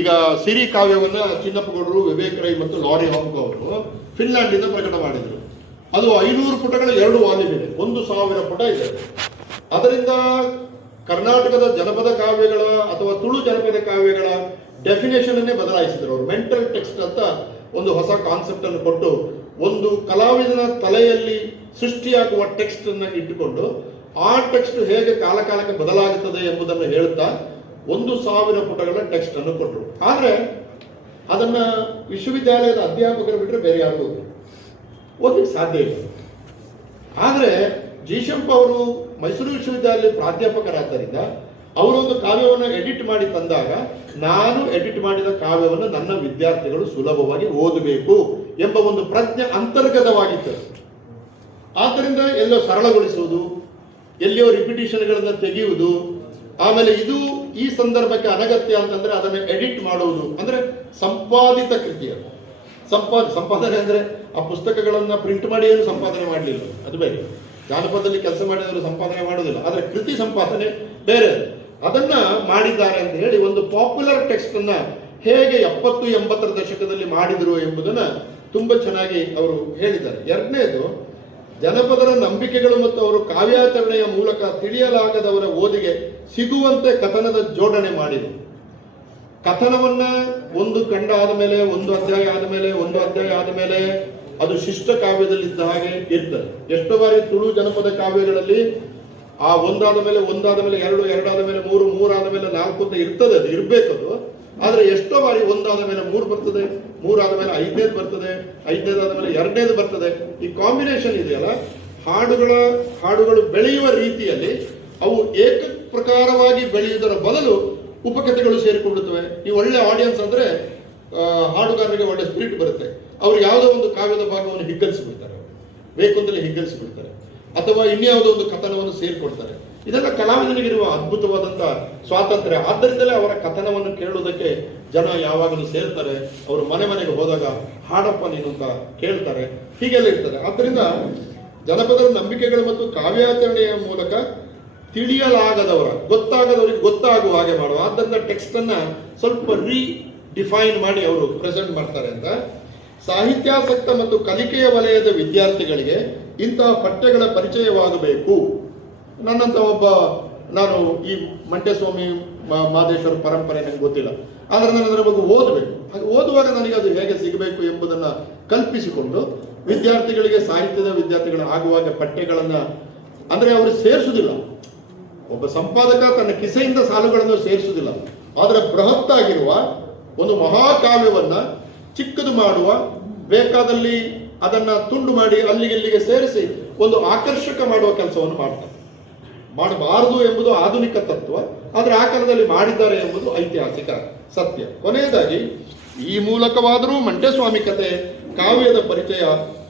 ಈಗ ಸಿರಿ ಕಾವ್ಯವನ್ನ ಚಿನ್ನಪ್ಪಗೌಡರು, ವಿವೇಕ್ ರೈ ಮತ್ತು ಲಾರಿ ಹಾಂಗ್ ಅವರು ಫಿನ್ಲ್ಯಾಂಡ್ ಇಂದ ಪ್ರಕಟ ಮಾಡಿದರು. ಅದು 500 ಪುಟಗಳ 2 ವಾಲ್ಯೂಮ್ ಇದೆ, 1000 ಪುಟ ಇದೆ. ಅದರಿಂದ ಕರ್ನಾಟಕದ ಜನಪದ ಕಾವ್ಯಗಳ ಅಥವಾ ತುಳು ಜನಪದ ಕಾವ್ಯಗಳ ಡೆಫಿನೇಷನ್ ಅನ್ನೇ ಬದಲಾಯಿಸಿದರು ಅವರು. ಮೆಂಟಲ್ ಟೆಕ್ಸ್ಟ್ ಅಂತ ಒಂದು ಹೊಸ ಕಾನ್ಸೆಪ್ಟ್ ಅನ್ನು ಕೊಟ್ಟು, ಒಂದು ಕಲಾವಿದನ ತಲೆಯಲ್ಲಿ ಸೃಷ್ಟಿಯಾಗುವ ಟೆಕ್ಸ್ಟ್ ಅನ್ನು ಇಟ್ಟುಕೊಂಡು ಆ ಟೆಕ್ಸ್ಟ್ ಹೇಗೆ ಕಾಲಕಾಲಕ್ಕೆ ಬದಲಾಗುತ್ತದೆ ಎಂಬುದನ್ನು ಹೇಳುತ್ತಾ 1000 ಪುಟಗಳ ಟೆಕ್ಸ್ಟ್ ಅನ್ನು ಕೊಟ್ಟರು. ಆದ್ರೆ ಅದನ್ನ ವಿಶ್ವವಿದ್ಯಾಲಯದ ಅಧ್ಯಾಪಕರು ಬಿಟ್ಟರೆ ಬೇರೆ ಯಾರಿಗೂ ಓದಲಿಕ್ಕೆ ಸಾಧ್ಯ ಇಲ್ಲ. ಆದ್ರೆ ಜೀಶಂಪ್ ಅವರು ಮೈಸೂರು ವಿಶ್ವವಿದ್ಯಾಲಯ ಪ್ರಾಧ್ಯಾಪಕರಾದ್ದರಿಂದ ಅವರೊಂದು ಕಾವ್ಯವನ್ನು ಎಡಿಟ್ ಮಾಡಿ ತಂದಾಗ ನಾನು ಎಡಿಟ್ ಮಾಡಿದ ಕಾವ್ಯವನ್ನು ನನ್ನ ವಿದ್ಯಾರ್ಥಿಗಳು ಸುಲಭವಾಗಿ ಓದಬೇಕು ಎಂಬ ಒಂದು ಪ್ರಜ್ಞೆ ಅಂತರ್ಗತವಾಗಿತ್ತು. ಆದ್ದರಿಂದ ಎಲ್ಲೋ ಸರಳಗೊಳಿಸುವುದು, ಎಲ್ಲಿಯೋ ರಿಪಿಟೇಷನ್ಗಳನ್ನು ತೆಗೆಯುವುದು, ಆಮೇಲೆ ಇದು ಈ ಸಂದರ್ಭಕ್ಕೆ ಅನಗತ್ಯ ಅಂತಂದ್ರೆ ಅದನ್ನು ಎಡಿಟ್ ಮಾಡುವುದು, ಅಂದ್ರೆ ಸಂಪಾದಿತ ಕೃತಿಯನ್ನು ಸಂಪಾದನೆ ಅಂದ್ರೆ ಆ ಪುಸ್ತಕಗಳನ್ನ ಪ್ರಿಂಟ್ ಮಾಡಿ ಏನು ಸಂಪಾದನೆ ಮಾಡಲಿಲ್ಲ, ಅದು ಬೇರೆ. ಜಾನಪದದಲ್ಲಿ ಕೆಲಸ ಮಾಡಿದವರು ಸಂಪಾದನೆ ಮಾಡೋದಿಲ್ಲ, ಆದರೆ ಕೃತಿ ಸಂಪಾದನೆ ಬೇರೆ. ಅದನ್ನ ಮಾಡಿದ್ದಾರೆ ಅಂತ ಹೇಳಿ ಒಂದು ಪಾಪ್ಯುಲರ್ ಟೆಕ್ಸ್ಟ್ ಅನ್ನ ಹೇಗೆ 70-80ರ ದಶಕದಲ್ಲಿ ಮಾಡಿದರು ಎಂಬುದನ್ನ ತುಂಬಾ ಚೆನ್ನಾಗಿ ಅವರು ಹೇಳಿದ್ದಾರೆ. ಎರಡನೇದು, ಜನಪದರ ನಂಬಿಕೆಗಳು ಮತ್ತು ಅವರು ಕಾವ್ಯಾಚರಣೆಯ ಮೂಲಕ ತಿಳಿಯಲಾಗದವರ ಓದಿಗೆ ಸಿಗುವಂತೆ ಕಥನದ ಜೋಡಣೆ ಮಾಡಿದರು. ಕಥನವನ್ನ ಒಂದು ಖಂಡ ಆದಮೇಲೆ, ಒಂದು ಅಧ್ಯಾಯ ಆದಮೇಲೆ, ಒಂದು ಅಧ್ಯಾಯ ಆದಮೇಲೆ ಅದು ಶಿಷ್ಟ ಕಾವ್ಯದಲ್ಲಿದ್ದ ಹಾಗೆ ಇರ್ತದೆ. ಎಷ್ಟೋ ಬಾರಿ ತುಳು ಜನಪದ ಕಾವ್ಯಗಳಲ್ಲಿ ಆ ಒಂದಾದ ಮೇಲೆ ಎರಡು, ಎರಡಾದ ಮೇಲೆ ಮೂರು, ಮೂರಾದ ಮೇಲೆ ನಾಲ್ಕು ಅಂತ ಇರ್ತದೆ, ಅದು ಇರ್ಬೇಕದು. ಆದ್ರೆ ಎಷ್ಟೋ ಬಾರಿ ಒಂದಾದ ಮೇಲೆ ಮೂರು ಬರ್ತದೆ, ಮೂರಾದ ಮೇಲೆ ಐದನೇದು ಬರ್ತದೆ, ಐದನೇದಾದ ಮೇಲೆ ಎರಡನೇದು ಬರ್ತದೆ. ಈ ಕಾಂಬಿನೇಷನ್ ಇದೆಯಲ್ಲ, ಹಾಡುಗಳು ಬೆಳೆಯುವ ರೀತಿಯಲ್ಲಿ ಅವು ಏಕ ಪ್ರಕಾರವಾಗಿ ಬೆಳೆಯುವುದರ ಬದಲು ಉಪಕಥೆಗಳು ಸೇರಿಕೊಳ್ಳುತ್ತವೆ. ಈ ಒಳ್ಳೆ ಆಡಿಯನ್ಸ್ ಅಂದ್ರೆ ಹಾಡುಗಾರರಿಗೆ ಒಳ್ಳೆ ಸ್ಪಿರಿಟ್ ಬರುತ್ತೆ. ಅವ್ರು ಯಾವುದೋ ಒಂದು ಕಾವ್ಯದ ಭಾಗವನ್ನು ಹಿಗ್ಗಲಿಸಿಬಿಡ್ತಾರೆ, ಬೇಕು ಅಂತಲೇ ಹಿಗ್ಗಲಿಸಿಬಿಡ್ತಾರೆ, ಅಥವಾ ಇನ್ಯಾವುದೋ ಒಂದು ಕಥನವನ್ನು ಸೇರಿಕೊಡ್ತಾರೆ. ಇದೆಲ್ಲ ಕಲಾವಿದನಿಗಿರುವ ಅದ್ಭುತವಾದಂತಹ ಸ್ವಾತಂತ್ರ್ಯ. ಆದ್ದರಿಂದಲೇ ಅವರ ಕಥನವನ್ನು ಕೇಳುವುದಕ್ಕೆ ಜನ ಯಾವಾಗಲೂ ಸೇರ್ತಾರೆ. ಅವರು ಮನೆಗೆ ಹೋದಾಗ ಹಾಡಪ್ಪ ನೀನು ಅಂತ ಕೇಳ್ತಾರೆ, ಹೀಗೆಲ್ಲ ಇರ್ತದೆ. ಆದ್ದರಿಂದ ಜನಪದರ ನಂಬಿಕೆಗಳು ಮತ್ತು ಕಾವ್ಯಾಚರಣೆಯ ಮೂಲಕ ಗೊತ್ತಾಗದವರಿಗೆ ಗೊತ್ತಾಗುವ ಹಾಗೆ ಮಾಡುವ. ಆದ್ದರಿಂದ ಟೆಕ್ಸ್ಟ್ ಅನ್ನ ಸ್ವಲ್ಪ ಡಿಫೈನ್ ಮಾಡಿ ಅವರು ಪ್ರೆಸೆಂಟ್ ಮಾಡ್ತಾರೆ ಅಂತ. ಸಾಹಿತ್ಯಾಸಕ್ತ ಮತ್ತು ಕಲಿಕೆಯ ವಲಯದ ವಿದ್ಯಾರ್ಥಿಗಳಿಗೆ ಇಂತಹ ಪಠ್ಯಗಳ ಪರಿಚಯವಾಗಬೇಕು. ನನ್ನಂತ ನಾನು ಈ ಮಂಟೇಸ್ವಾಮಿ ಮಾದೇಶ್ವರ ಪರಂಪರೆ ನನಗೆ ಗೊತ್ತಿಲ್ಲ, ಆದ್ರೆ ನಾನು ಅದರ ಬಗ್ಗೆ ಓದಬೇಕು. ಹಾಗೆ ಓದುವಾಗ ನನಗೆ ಅದು ಹೇಗೆ ಸಿಗಬೇಕು ಎಂಬುದನ್ನು ಕಲ್ಪಿಸಿಕೊಂಡು ವಿದ್ಯಾರ್ಥಿಗಳಿಗೆ, ಸಾಹಿತ್ಯದ ವಿದ್ಯಾರ್ಥಿಗಳು ಆಗುವಾಗ ಪಠ್ಯಗಳನ್ನ ಅಂದ್ರೆ ಅವರು ಸೇರಿಸುವುದಿಲ್ಲ. ಒಬ್ಬ ಸಂಪಾದಕ ತನ್ನ ಕಿಸೆಯಿಂದ ಸಾಲುಗಳನ್ನು ಸೇರಿಸುವುದಿಲ್ಲ, ಆದರೆ ಬೃಹತ್ತಾಗಿರುವ ಒಂದು ಮಹಾಕಾವ್ಯವನ್ನ ಚಿಕ್ಕದು ಮಾಡುವ, ಬೇಕಾದಲ್ಲಿ ಅದನ್ನ ತುಂಡು ಮಾಡಿ ಅಲ್ಲಿಗೆ ಸೇರಿಸಿ ಒಂದು ಆಕರ್ಷಕ ಮಾಡುವ ಕೆಲಸವನ್ನು ಮಾಡ್ತಾರೆ. ಮಾಡಬಾರದು ಎಂಬುದು ಆಧುನಿಕ ತತ್ವ, ಆದರೆ ಆ ಕಾಲದಲ್ಲಿ ಮಾಡಿದ್ದಾರೆ ಎಂಬುದು ಐತಿಹಾಸಿಕ ಸತ್ಯ. ಕೊನೆಯದಾಗಿ, ಈ ಮೂಲಕವಾದರೂ ಮಂಟೇಸ್ವಾಮಿ ಕತೆ ಕಾವ್ಯದ ಪರಿಚಯ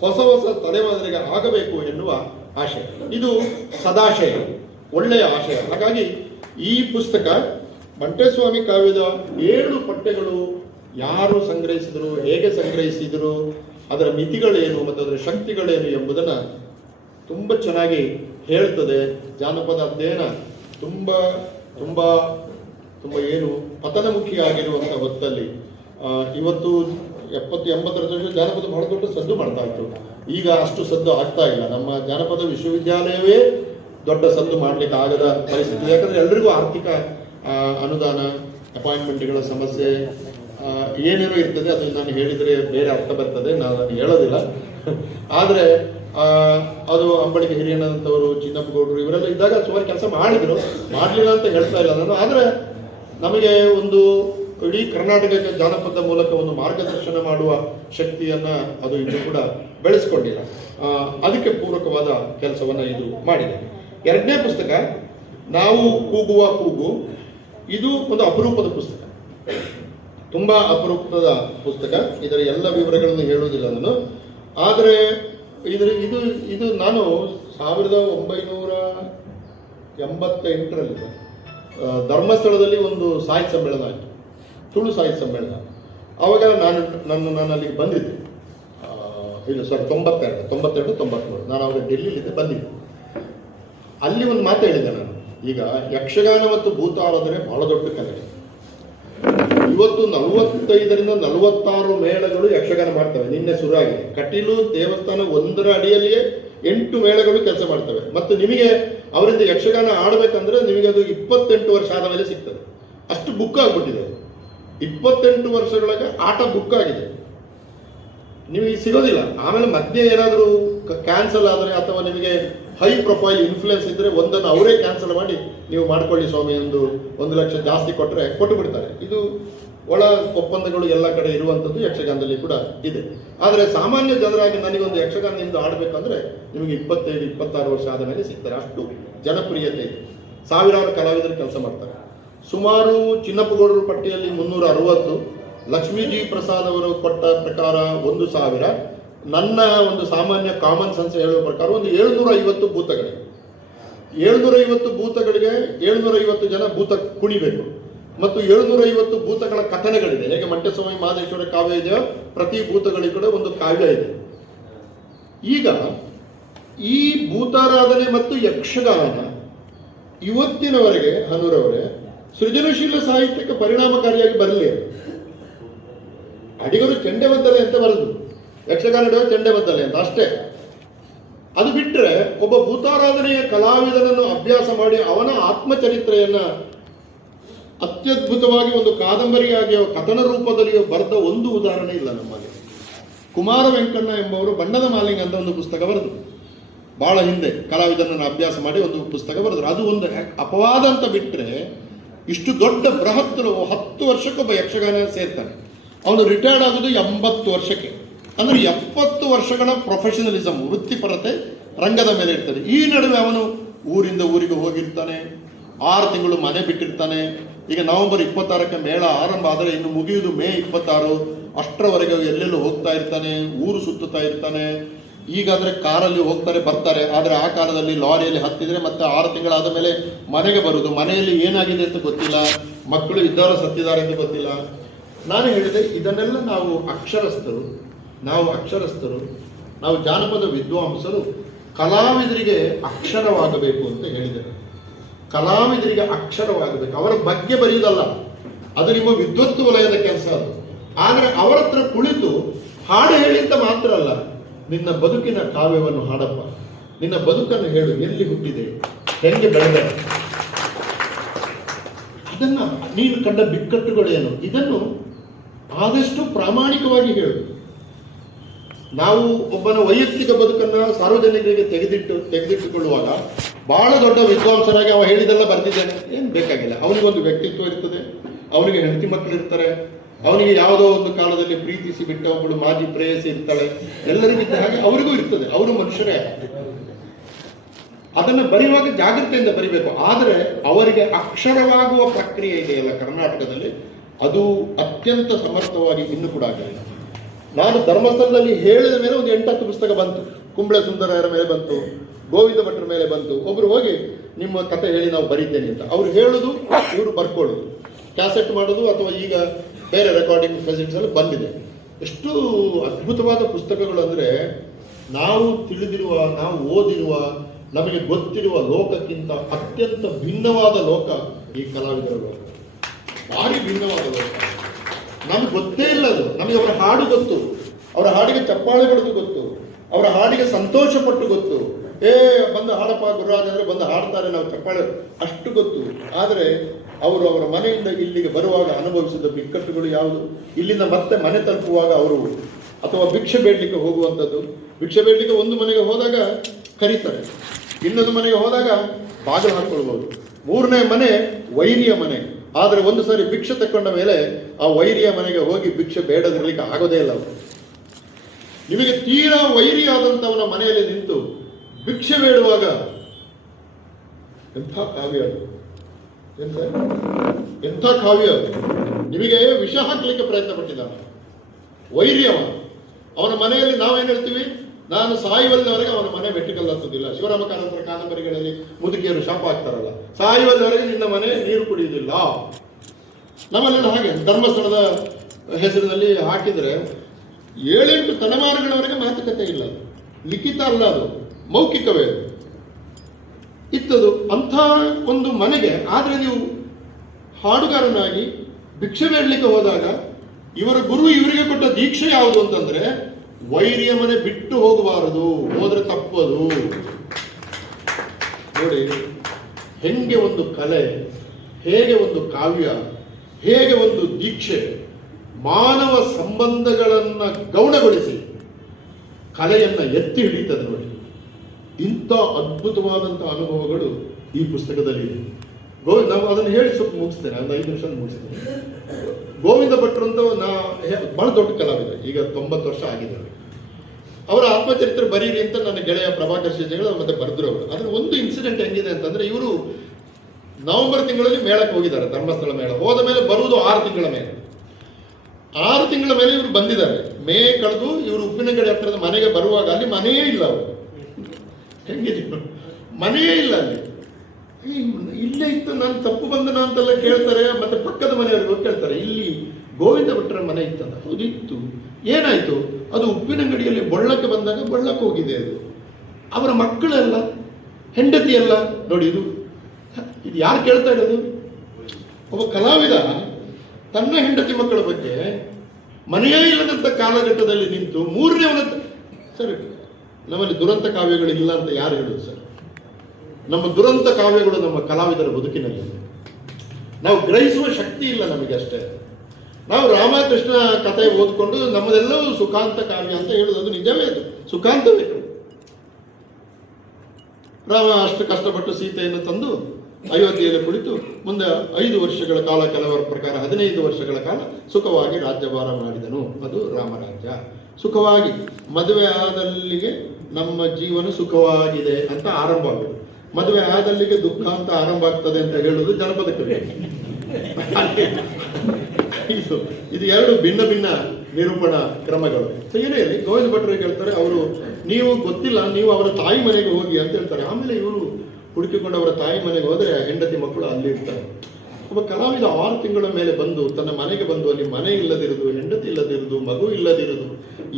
ಹೊಸ ತಲೆಮಾರಿಗೆ ಆಗಬೇಕು ಎನ್ನುವ ಆಶಯ. ಇದು ಸದಾಶಯ, ಒಳ್ಳೆಯ ಆಶಯ. ಹಾಗಾಗಿ ಈ ಪುಸ್ತಕ ಮಂಟೇಸ್ವಾಮಿ ಕಾವ್ಯದ 7 ಪಠ್ಯಗಳು ಯಾರು ಸಂಗ್ರಹಿಸಿದರು, ಹೇಗೆ ಸಂಗ್ರಹಿಸಿದರು, ಅದರ ಮಿತಿಗಳೇನು ಮತ್ತು ಅದರ ಶಕ್ತಿಗಳೇನು ಎಂಬುದನ್ನು ತುಂಬ ಚೆನ್ನಾಗಿ ಹೇಳ್ತದೆ. ಜಾನಪದ ಅಧ್ಯಯನ ತುಂಬ ತುಂಬ ತುಂಬ ಏನು ಪತನಮುಖಿಯಾಗಿರುವಂಥ ಹೊತ್ತಲ್ಲಿ ಇವತ್ತು 70-80ರ ದಶಕ ಜಾನಪದ ಬಹಳ ದೊಡ್ಡ ಸದ್ದು ಮಾಡ್ತಾ ಇತ್ತು. ಈಗ ಅಷ್ಟು ಸದ್ದು ಆಗ್ತಾ ಇಲ್ಲ. ನಮ್ಮ ಜಾನಪದ ವಿಶ್ವವಿದ್ಯಾಲಯವೇ ದೊಡ್ಡ ಸದ್ದು ಮಾಡಲಿಕ್ಕೆ ಆಗದ ಪರಿಸ್ಥಿತಿ. ಯಾಕಂದ್ರೆ ಎಲ್ರಿಗೂ ಆರ್ಥಿಕ ಅನುದಾನ, ಅಪಾಯಿಂಟ್ಮೆಂಟ್ಗಳ ಸಮಸ್ಯೆ ಏನೇನೋ ಇರ್ತದೆ. ಅದು ನಾನು ಹೇಳಿದರೆ ಬೇರೆ ಅರ್ಥ ಬರ್ತದೆ, ನಾನು ಅದನ್ನು ಹೇಳೋದಿಲ್ಲ. ಆದರೆ ಅದು ಅಂಬಳಿಕೆ ಹಿರಿಯಣ್ಣನಂತವರು, ಚಿನ್ನಪ್ಪ ಗೌಡರು ಇವರೆಲ್ಲ ಇದ್ದಾಗ ಸುಮಾರು ಕೆಲಸ ಮಾಡಿದ್ರು, ಮಾಡಲಿಲ್ಲ ಅಂತ ಹೇಳ್ತಾ ಇಲ್ಲ ನಾನು. ಆದರೆ ನಮಗೆ ಒಂದು ಇಡೀ ಕರ್ನಾಟಕಕ್ಕೆ ಜಾನಪದ ಮೂಲಕ ಒಂದು ಮಾರ್ಗದರ್ಶನ ಮಾಡುವ ಶಕ್ತಿಯನ್ನ ಅದು ಇನ್ನೂ ಕೂಡ ಬೆಳೆಸ್ಕೊಂಡಿಲ್ಲ. ಅದಕ್ಕೆ ಪೂರಕವಾದ ಕೆಲಸವನ್ನ ಇದು ಮಾಡಿದೆ. 2ನೇ ಪುಸ್ತಕ ನಾವು ಕೂಗುವ ಕೂಗು. ಇದು ಒಂದು ಅಪರೂಪದ ಪುಸ್ತಕ, ತುಂಬಾ ಅಪರೂಪದ ಪುಸ್ತಕ. ಇದರ ಎಲ್ಲ ವಿವರಗಳನ್ನು ಹೇಳುವುದಿಲ್ಲ ನಾನು. ಆದರೆ ಇದು ನಾನು 1988ರಲ್ಲಿ ಧರ್ಮಸ್ಥಳದಲ್ಲಿ ಒಂದು ಸಾಹಿತ್ಯ ಸಮ್ಮೇಳನ ಆಯಿತು, ತುಳು ಸಾಹಿತ್ಯ ಸಮ್ಮೇಳನ. ಆವಾಗ ನಾನು ಅಲ್ಲಿಗೆ ಬಂದಿದ್ದೆ. ಇಲ್ಲ ಸರ್, 92-93 ನಾನು ಅವಾಗ ಡೆಲ್ಲಿಲಿದ್ದೆ, ಬಂದಿದ್ದೆ. ಅಲ್ಲಿ ಒಂದು ಮಾತು ಹೇಳಿದ್ದೆ ನಾನು. ಈಗ ಯಕ್ಷಗಾನ ಮತ್ತು ಭೂತಾರಾಧನೆ ಬಹಳ ದೊಡ್ಡ ಕಲೆ. ಇವತ್ತು 45-46 ಮೇಳಗಳು ಯಕ್ಷಗಾನ ಮಾಡ್ತವೆ. ನಿನ್ನೆ ಶುರು ಆಗಿದೆ. ಕಟೀಲು ದೇವಸ್ಥಾನ 1ರ ಅಡಿಯಲ್ಲಿಯೇ 8 ಮೇಳಗಳು ಕೆಲಸ ಮಾಡ್ತವೆ. ಮತ್ತು ನಿಮಗೆ ಅವರಿಂದ ಯಕ್ಷಗಾನ ಆಡಬೇಕಂದ್ರೆ ನಿಮಗೆ ಅದು 28 ವರ್ಷ ಆದ ಮೇಲೆ ಸಿಗ್ತದೆ. ಅಷ್ಟು ಬುಕ್ ಆಗ್ಬಿಟ್ಟಿದೆ. 28 ವರ್ಷದೊಳಗೆ ಆಟ ಬುಕ್ ಆಗಿದೆ, ನಿಮಗೆ ಸಿಗೋದಿಲ್ಲ. ಆಮೇಲೆ ಮಧ್ಯೆ ಏನಾದರೂ ಕ್ಯಾನ್ಸಲ್ ಆದರೆ ಅಥವಾ ನಿಮಗೆ ಹೈ ಪ್ರೊಫೈಲ್ ಇನ್ಫ್ಲುಯೆನ್ಸ್ ಇದ್ರೆ ಒಂದನ್ನು ಅವರೇ ಕ್ಯಾನ್ಸಲ್ ಮಾಡಿ ನೀವು ಮಾಡ್ಕೊಳ್ಳಿ ಸ್ವಾಮಿ ಎಂದು 1 ಲಕ್ಷ ಜಾಸ್ತಿ ಕೊಟ್ಟು ಬಿಡ್ತಾರೆ. ಇದು ಒಳ ಒಪ್ಪಂದಗಳು ಎಲ್ಲ ಕಡೆ ಇರುವಂಥದ್ದು ಯಕ್ಷಗಾನದಲ್ಲಿ ಕೂಡ ಇದೆ. ಆದರೆ ಸಾಮಾನ್ಯ ಜನರಾಗಿ ನನಗೊಂದು ಯಕ್ಷಗಾನ ನಿಮ್ದು ಆಡಬೇಕಂದ್ರೆ ನಿಮಗೆ 25-26 ವರ್ಷ ಆದ ಮೇಲೆ ಸಿಗ್ತಾರೆ. ಅಷ್ಟು ಜನಪ್ರಿಯತೆ ಇದೆ, ಸಾವಿರಾರು ಕಲಾವಿದರು ಕೆಲಸ ಮಾಡ್ತಾರೆ. ಸುಮಾರು ಚಿನ್ನಪ್ಪಗೌಡರ ಪಟ್ಟಿಯಲ್ಲಿ 360, ಲಕ್ಷ್ಮೀಜಿ ಪ್ರಸಾದ್ ಅವರು ಕೊಟ್ಟ ಪ್ರಕಾರ 1000, ನನ್ನ ಒಂದು ಸಾಮಾನ್ಯ ಕಾಮನ್ ಸೆನ್ಸ್ ಹೇಳುವ ಪ್ರಕಾರ ಒಂದು 750 ಭೂತಗಳಿವೆ. 750 ಭೂತಗಳಿಗೆ 750 ಜನ ಭೂತ ಕುಣಿಬೇಕು ಮತ್ತು 750 ಭೂತಗಳ ಕಥನಗಳಿದೆ. ಹೇಗೆ ಮಂಟೇಸ್ವಾಮಿ ಮಹದೇಶ್ವರ ಕಾವ್ಯ ಇದೆಯೋ ಪ್ರತಿ ಭೂತಗಳಿಗೆ ಕೂಡ ಒಂದು ಕಾವ್ಯ ಇದೆ. ಈಗ ಈ ಭೂತಾರಾಧನೆ ಮತ್ತು ಯಕ್ಷಗಾನ ಇವತ್ತಿನವರೆಗೆ ಹನೂರವರೇ ಸೃಜನಶೀಲ ಸಾಹಿತ್ಯಕ್ಕೆ ಪರಿಣಾಮಕಾರಿಯಾಗಿ ಬರಲಿ. ಅಡಿಗರು ಚೆಂಡೆಬದ್ದಲೆ ಅಂತ ಬರೆದು, ಯಕ್ಷಗಾನ ಚೆಂಡೆಬದ್ದಲೆ ಅಂತ ಅಷ್ಟೇ. ಅದು ಬಿಟ್ಟರೆ ಒಬ್ಬ ಭೂತಾರಾಧನೆಯ ಕಲಾವಿದನನ್ನು ಅಭ್ಯಾಸ ಮಾಡಿ ಅವನ ಆತ್ಮಚರಿತ್ರೆಯನ್ನ ಅತ್ಯದ್ಭುತವಾಗಿ ಒಂದು ಕಾದಂಬರಿಯಾಗಿ ಕಥನ ರೂಪದಲ್ಲಿಯೋ ಬರೆದ ಒಂದು ಉದಾಹರಣೆ ಇಲ್ಲ ನಮ್ಮಲ್ಲಿ. ಕುಮಾರ ವೆಂಕಣ್ಣ ಎಂಬವರು ಬಣ್ಣದ ಮಾಲಿಂಗ ಅಂತ ಒಂದು ಪುಸ್ತಕ ಬರೆದು ಬಹಳ ಹಿಂದೆ ಕಲಾವಿದನನ್ನು ಅಭ್ಯಾಸ ಮಾಡಿ ಒಂದು ಪುಸ್ತಕ ಬರೆದ್ರು. ಅದು ಒಂದು ಅಪವಾದ ಅಂತ ಬಿಟ್ಟರೆ ಇಷ್ಟು ದೊಡ್ಡ ಬೃಹತ್ 10 ವರ್ಷಕ್ಕೊಬ್ಬ ಯಕ್ಷಗಾನ ಸೇರ್ತಾನೆ. ಅವನು ರಿಟೈರ್ಡ್ ಆಗೋದು 80 ವರ್ಷಕ್ಕೆ. ಅಂದ್ರೆ 70 ವರ್ಷಗಳ ಪ್ರೊಫೆಷನಲಿಸಮ್, ವೃತ್ತಿಪರತೆ ರಂಗದ ಮೇಲೆ ಇರ್ತದೆ. ಈ ನಡುವೆ ಅವನು ಊರಿಂದ ಊರಿಗೆ ಹೋಗಿರ್ತಾನೆ, 6 ತಿಂಗಳು ಮನೆ ಬಿಟ್ಟಿರ್ತಾನೆ. ಈಗ ನವೆಂಬರ್ 26ಕ್ಕೆ ಮೇಳ ಆರಂಭ ಆದರೆ ಇನ್ನು ಮುಗಿಯುವುದು ಮೇ 26. ಅಷ್ಟರವರೆಗೆ ಎಲ್ಲೆಲ್ಲೂ ಹೋಗ್ತಾ ಇರ್ತಾನೆ, ಊರು ಸುತ್ತುತ್ತಾ ಇರ್ತಾನೆ. ಈಗಾದ್ರೆ ಕಾರಲ್ಲಿ ಹೋಗ್ತಾರೆ ಬರ್ತಾರೆ, ಆದರೆ ಆ ಕಾಲದಲ್ಲಿ ಲಾರಿಯಲ್ಲಿ ಹತ್ತಿದ್ರೆ ಮತ್ತೆ 6 ತಿಂಗಳಾದ ಮೇಲೆ ಮನೆಗೆ ಬರುವುದು. ಮನೆಯಲ್ಲಿ ಏನಾಗಿದೆ ಅಂತ ಗೊತ್ತಿಲ್ಲ, ಮಕ್ಕಳು ಇದ್ದಾರೋ ಸತ್ತಿದ್ದಾರೆ ಅಂತ ಗೊತ್ತಿಲ್ಲ. ನಾನು ಹೇಳಿದೆ, ಇದನ್ನೆಲ್ಲ ನಾವು ಅಕ್ಷರಸ್ಥರು, ನಾವು ಜಾನಪದ ವಿದ್ವಾಂಸರು ಕಲಾವಿದರಿಗೆ ಅಕ್ಷರವಾಗಬೇಕು ಅಂತ ಹೇಳಿದೆ. ಕಲಾವಿದರಿಗೆ ಅಕ್ಷರವಾಗಬೇಕು, ಅವರ ಬಗ್ಗೆ ಬರೆಯುವುದಲ್ಲ, ಅದು ನಿಮ್ಮ ವಿದ್ವತ್ತು ವಲಯದ ಕೆಲಸ ಅದು. ಆದರೆ ಅವರ ಹತ್ರ ಕುಳಿತು ಹಾಡು ಹೇಳಿ ಅಂತ ಮಾತ್ರ ಅಲ್ಲ, ನಿನ್ನ ಬದುಕಿನ ಕಾವ್ಯವನ್ನು ಹಾಡಪ್ಪ, ನಿನ್ನ ಬದುಕನ್ನು ಹೇಳು, ಎಲ್ಲಿ ಹುಟ್ಟಿದೆ, ಹೆಂಗೆ ಬೆಳೆದ, ಅದನ್ನ ನೀನು ಕಂಡ ಬಿಕ್ಕಟ್ಟುಗಳೇನು, ಇದನ್ನು ಆದಷ್ಟು ಪ್ರಾಮಾಣಿಕವಾಗಿ ಹೇಳು. ನಾವು ಒಬ್ಬನ ವೈಯಕ್ತಿಕ ಬದುಕನ್ನು ಸಾರ್ವಜನಿಕರಿಗೆ ತೆಗೆದಿಟ್ಟುಕೊಳ್ಳುವಾಗ ಬಹಳ ದೊಡ್ಡ ವಿದ್ವಾಂಸರಾಗಿ ಅವ ಹೇಳಿದೆಲ್ಲ ಬರ್ತಿದ್ದೇನೆ ಏನು ಬೇಕಾಗಿಲ್ಲ. ಅವನಿಗೊಂದು ವ್ಯಕ್ತಿತ್ವ ಇರ್ತದೆ, ಅವನಿಗೆ ಹೆಂಡತಿ ಮಕ್ಕಳು ಇರ್ತಾರೆ, ಅವನಿಗೆ ಯಾವುದೋ ಒಂದು ಕಾಲದಲ್ಲಿ ಪ್ರೀತಿಸಿ ಬಿಟ್ಟ ಒಬ್ಬಳು ಮಾಜಿ ಪ್ರೇಯಸಿ ಇರ್ತಾಳೆ, ಎಲ್ಲರಿಗಿದ್ದ ಹಾಗೆ ಅವರಿಗೂ ಇರ್ತದೆ, ಅವರು ಮನುಷ್ಯರೇ. ಅದನ್ನು ಬರೆಯುವಾಗ ಜಾಗ್ರತೆಯಿಂದ ಬರಿಬೇಕು. ಆದರೆ ಅವರಿಗೆ ಅಕ್ಷರವಾಗುವ ಪ್ರಕ್ರಿಯೆ ಇದೆಯಲ್ಲ ಕರ್ನಾಟಕದಲ್ಲಿ, ಅದು ಅತ್ಯಂತ ಸಮರ್ಥವಾಗಿ ಇನ್ನೂ ಕೂಡ ಆಗಿಲ್ಲ. ನಾನು ಧರ್ಮಸ್ಥಳದಲ್ಲಿ ಹೇಳಿದ ಮೇಲೆ ಒಂದು 8-10 ಪುಸ್ತಕ ಬಂತು. ಕುಂಬಳೆ ಸುಂದರರ ಮೇಲೆ ಬಂತು, ಗೋವಿಂದ ಭಟ್ರ ಮೇಲೆ ಬಂತು. ಒಬ್ರು ಹೋಗಿ ನಿಮ್ಮ ಕಥೆ ಹೇಳಿ ನಾವು ಬರೀತೇನೆ ಅಂತ ಅವ್ರು ಹೇಳುದು, ಇವರು ಬರ್ಕೊಳ್ಳೋದು, ಕ್ಯಾಸೆಟ್ ಮಾಡೋದು, ಅಥವಾ ಈಗ ಬೇರೆ ರೆಕಾರ್ಡಿಂಗ್ ಫೆಸಿಲಿಟೀಸ್ ಅಲ್ಲಿ ಬಂದಿದೆ. ಎಷ್ಟು ಅದ್ಭುತವಾದ ಪುಸ್ತಕಗಳು ಅಂದರೆ, ನಾವು ತಿಳಿದಿರುವ, ನಾವು ಓದಿರುವ, ನಮಗೆ ಗೊತ್ತಿರುವ ಲೋಕಕ್ಕಿಂತ ಅತ್ಯಂತ ಭಿನ್ನವಾದ ಲೋಕ ಈ ಕಲಾವಿದರ ಲೋಕ. ಭಾರಿ ಭಿನ್ನವಾದ ಲೋಕ. ನಮ್ಗೆ ಗೊತ್ತೇ ಇಲ್ಲ ಅದು. ನಮಗೆ ಅವರ ಹಾಡು ಗೊತ್ತು, ಅವರ ಹಾಡಿಗೆ ಚಪ್ಪಾಳೆ ಹೊಡೆದು ಗೊತ್ತು, ಅವರ ಹಾಡಿಗೆ ಸಂತೋಷ ಪಟ್ಟು ಗೊತ್ತು. ಬಂದು ಹಾಡಪ್ಪ ಗುರುರಾಜ್ ಅಂದರೆ ಬಂದು ಹಾಡ್ತಾರೆ, ನಾವು ಚಪ್ಪಾಳೆ, ಅಷ್ಟು ಗೊತ್ತು. ಆದರೆ ಅವರು ಅವರ ಮನೆಯಿಂದ ಇಲ್ಲಿಗೆ ಬರುವಾಗ ಅನುಭವಿಸಿದ ಬಿಕ್ಕಟ್ಟುಗಳು ಯಾವುದು, ಇಲ್ಲಿಂದ ಮತ್ತೆ ಮನೆ ತಲುಪುವಾಗ ಅವರು ಅಥವಾ ಭಿಕ್ಷೆ ಬೇಡಲಿಕ್ಕೆ ಹೋಗುವಂಥದ್ದು. ಭಿಕ್ಷೆ ಬೇಡಲಿಕ್ಕೆ ಒಂದು ಮನೆಗೆ ಹೋದಾಗ ಕರೀತಾರೆ, ಇನ್ನೊಂದು ಮನೆಗೆ ಹೋದಾಗ ಬಾಗಿಲು ಹಾಕ್ಕೊಳ್ಬೋದು. 3ನೇ ಮನೆ ವೈರಿಯ ಮನೆ. ಆದರೆ ಒಂದು ಸಾರಿ ಭಿಕ್ಷೆ ತಕ್ಕೊಂಡ ಮೇಲೆ ಆ ವೈರಿಯ ಮನೆಗೆ ಹೋಗಿ ಭಿಕ್ಷೆ ಬೇಡದಿರ್ಲಿಕ್ಕೆ ಆಗೋದೇ ಇಲ್ಲ. ನಿಮಗೆ ತೀರಾ ವೈರಿಯಾದಂಥವನ ಮನೆಯಲ್ಲಿ ನಿಂತು ಭಿಕ್ಷೆ ಬೇಡುವಾಗ ಎಂಥ ಕಾವ್ಯ ಅದು, ಎಂಥ ಕಾವ್ಯ ಅದು. ನಿಮಗೆ ವಿಷ ಹಾಕಲಿಕ್ಕೆ ಪ್ರಯತ್ನ ಪಟ್ಟಿದ್ದಾನೆ ವೈರ್ಯವ. ಅವನ ಮನೆಯಲ್ಲಿ ನಾವೇನು ಹೇಳ್ತೀವಿ, ನಾನು ಸಾಯುವಲ್ಲಿವರೆಗೆ ಅವನ ಮನೆ ಮೆಟ್ಟಿಕಲ್ಲ ಹತ್ತುದಿಲ್ಲ. ಶಿವರಾಮ ಕಾರಂತರ ಕಾದಂಬರಿಗಳಲ್ಲಿ ಮುದುಕಿಯರು ಶಾಪ ಹಾಕ್ತಾರಲ್ಲ, ಸಾಯುವಲ್ಲಿವರೆಗೆ ನಿನ್ನ ಮನೆ ನೀರು ಕುಡಿಯುವುದಿಲ್ಲ. ನಮ್ಮಲ್ಲೆಲ್ಲ ಹಾಗೆ ಧರ್ಮಸ್ಥಳದ ಹೆಸರಿನಲ್ಲಿ ಹಾಕಿದರೆ 7-8 ತಲೆಮಾರುಗಳವರೆಗೆ ಮಾತುಕತೆ ಇಲ್ಲ, ಲಿಖಿತ ಅಲ್ಲ, ಅದು ಮೌಖಿಕವೇ ಇತ್ತದು. ಅಂಥ ಒಂದು ಮನೆಗೆ ಆದರೆ ನೀವು ಹಾಡುಗಾರನಾಗಿ ಭಿಕ್ಷೆ ಬೇಡಲಿಕ್ಕೆ ಹೋದಾಗ ಇವರ ಗುರು ಇವರಿಗೆ ಕೊಟ್ಟ ದೀಕ್ಷೆ ಯಾವುದು ಅಂತಂದ್ರೆ, ವೈರಿಯ ಮನೆ ಬಿಟ್ಟು ಹೋಗಬಾರದು, ಹೋದ್ರೆ ತಪ್ಪದು. ನೋಡಿ ಹೆಂಗೆ ಒಂದು ಕಲೆ, ಹೇಗೆ ಒಂದು ಕಾವ್ಯ, ಹೇಗೆ ಒಂದು ದೀಕ್ಷೆ ಮಾನವ ಸಂಬಂಧಗಳನ್ನ ಗೌಣಗೊಳಿಸಿ ಕಲೆಯನ್ನ ಎತ್ತಿ ಹಿಡಿತದೆ. ನೋಡಿ ಇಂಥ ಅದ್ಭುತವಾದಂತಹ ಅನುಭವಗಳು ಈ ಪುಸ್ತಕದಲ್ಲಿ ಇದೆ. ನಾವು ಅದನ್ನು ಹೇಳಿ ಸ್ವಲ್ಪ ಮುಗಿಸ್ತೇನೆ, ಒಂದು 5 ನಿಮಿಷ ಮುಗಿಸ್ತೇನೆ. ಗೋವಿಂದ ಭಟ್ರು ಅಂತ ಬಹಳ ದೊಡ್ಡ ಕಲಾವಿದ, ಈಗ 90 ವರ್ಷ ಆಗಿದೆ. ಅವರ ಆತ್ಮಚರಿತ್ರೆ ಬರೀರಿ ಅಂತ ನನ್ನ ಗೆಳೆಯ ಪ್ರಭಾಕರ್ ಶೇಷಗಳು ಮತ್ತೆ ಬರೆದ್ರು ಅವರು. ಅದ್ರ ಒಂದು ಇನ್ಸಿಡೆಂಟ್ ಹೆಂಗಿದೆ ಅಂತಂದ್ರೆ, ಇವರು ನವೆಂಬರ್ ತಿಂಗಳಲ್ಲಿ ಮೇಳಕ್ಕೆ ಹೋಗಿದ್ದಾರೆ, ಧರ್ಮಸ್ಥಳ ಮೇಳ. ಹೋದ ಮೇಲೆ ಬರುವುದು 6 ತಿಂಗಳ ಮೇಲೆ. 6 ತಿಂಗಳ ಮೇಲೆ ಇವರು ಬಂದಿದ್ದಾರೆ. ಮೇ ಕಳೆದು ಇವರು ಉಪ್ಪಿನಂಗಡಿ ಹತ್ತಿರದ ಮನೆಗೆ ಬರುವಾಗ ಅಲ್ಲಿ ಮನೆಯೇ ಇಲ್ಲ. ಅವರು ಹೆಂಗಿದ್ರು ಮನೆಯೇ ಇಲ್ಲ ಅಲ್ಲಿ. ಇಲ್ಲೇ ಇತ್ತು, ನಾನು ತಪ್ಪು ಬಂದನ ಅಂತೆಲ್ಲ ಕೇಳ್ತಾರೆ. ಮತ್ತೆ ಪಕ್ಕದ ಮನೆಯವ್ರಿಗೆ ಕೇಳ್ತಾರೆ, ಇಲ್ಲಿ ಗೋವಿಂದ ಭಟ್ರ ಮನೆ ಇತ್ತಲ್ಲ. ಹೌದು ಇತ್ತು. ಏನಾಯ್ತು? ಅದು ಉಪ್ಪಿನಂಗಡಿಯಲ್ಲಿ ಬೊಳ್ಳಕ್ಕೆ ಬಂದಾಗ ಬೊಳ್ಳಕ್ಕೆ ಹೋಗಿದೆ. ಅದು ಅವರ ಮಕ್ಕಳೆಲ್ಲ, ಹೆಂಡತಿ ಎಲ್ಲ ನೋಡಿ. ಇದು ಯಾರು ಕೇಳ್ತಾ ಇರೋದು? ಒಬ್ಬ ಕಲಾವಿದ ತನ್ನ ಹೆಂಡತಿ ಮಕ್ಕಳ ಬಗ್ಗೆ ಮನೆಯೇ ಇಲ್ಲದಂತ ಕಾಲಘಟ್ಟದಲ್ಲಿ ನಿಂತು 3ನೇವನ ಸರ್, ನಮ್ಮಲ್ಲಿ ದುರಂತ ಕಾವ್ಯಗಳು ಇಲ್ಲ ಅಂತ ಯಾರು ಹೇಳುದು ಸರ್? ನಮ್ಮ ದುರಂತ ಕಾವ್ಯಗಳು ನಮ್ಮ ಕಲಾವಿದರ ಬದುಕಿನಲ್ಲಿ. ನಾವು ಗ್ರಹಿಸುವ ಶಕ್ತಿ ಇಲ್ಲ ನಮಗೆ ಅಷ್ಟೇ. ನಾವು ರಾಮಕೃಷ್ಣ ಕಥೆ ಓದ್ಕೊಂಡು ನಮ್ಮದೆಲ್ಲವೂ ಸುಖಾಂತ ಕಾವ್ಯ ಅಂತ ಹೇಳುದು, ಅದು ನಿಜವೇ. ಅದು ಸುಖಾಂತವೇ. ರಾಮ ಅಷ್ಟು ಕಷ್ಟಪಟ್ಟು ಸೀತೆಯನ್ನು ತಂದು ಅಯೋಧ್ಯೆಯಲ್ಲಿ ಕುಳಿತು ಮುಂದೆ 5 ವರ್ಷಗಳ ಕಾಲ, ಕೆಲವರ ಪ್ರಕಾರ 15 ವರ್ಷಗಳ ಕಾಲ ಸುಖವಾಗಿ ರಾಜ್ಯಭಾರ ಮಾಡಿದನು. ಅದು ರಾಮರಾಜ್ಯ. ಸುಖವಾಗಿ ಮದುವೆ ಆದಲ್ಲಿಗೆ ನಮ್ಮ ಜೀವನ ಸುಖವಾಗಿದೆ ಅಂತ ಆರಂಭ ಆಗುವುದು. ಮದುವೆ ಆದಲ್ಲಿಗೆ ದುಃಖ ಅಂತ ಆರಂಭ ಆಗ್ತದೆ ಅಂತ ಹೇಳುವುದು ಜನಪದ ಕವಿ. ಇದು 2 ಭಿನ್ನ ಭಿನ್ನ ನಿರೂಪಣಾ ಕ್ರಮಗಳು. ಏನೇ ಇರಲಿ, ಗೋವಿಂದ ಭಟ್ರಿಗೆ ಹೇಳ್ತಾರೆ, ಅವರು ನೀವು ಗೊತ್ತಿಲ್ಲ, ನೀವು ಅವರ ತಾಯಿ ಮನೆಗೆ ಹೋಗಿ ಅಂತ ಹೇಳ್ತಾರೆ. ಆಮೇಲೆ ಇವರು ಹುಡುಕಿಕೊಂಡು ಅವರ ತಾಯಿ ಮನೆಗೆ ಹೋದರೆ ಹೆಂಡತಿ ಮಕ್ಕಳು ಅಲ್ಲಿ ಇರ್ತಾರೆ. ಒಬ್ಬ ಕಲಾವಿದ 6 ತಿಂಗಳ ಮೇಲೆ ಬಂದು ತನ್ನ ಮನೆಗೆ ಬಂದು ಅಲ್ಲಿ ಮನೆ ಇಲ್ಲದಿರುವುದು, ಹೆಂಡತಿ ಇಲ್ಲದಿರುವುದು, ಮಗು ಇಲ್ಲದಿರುವುದು,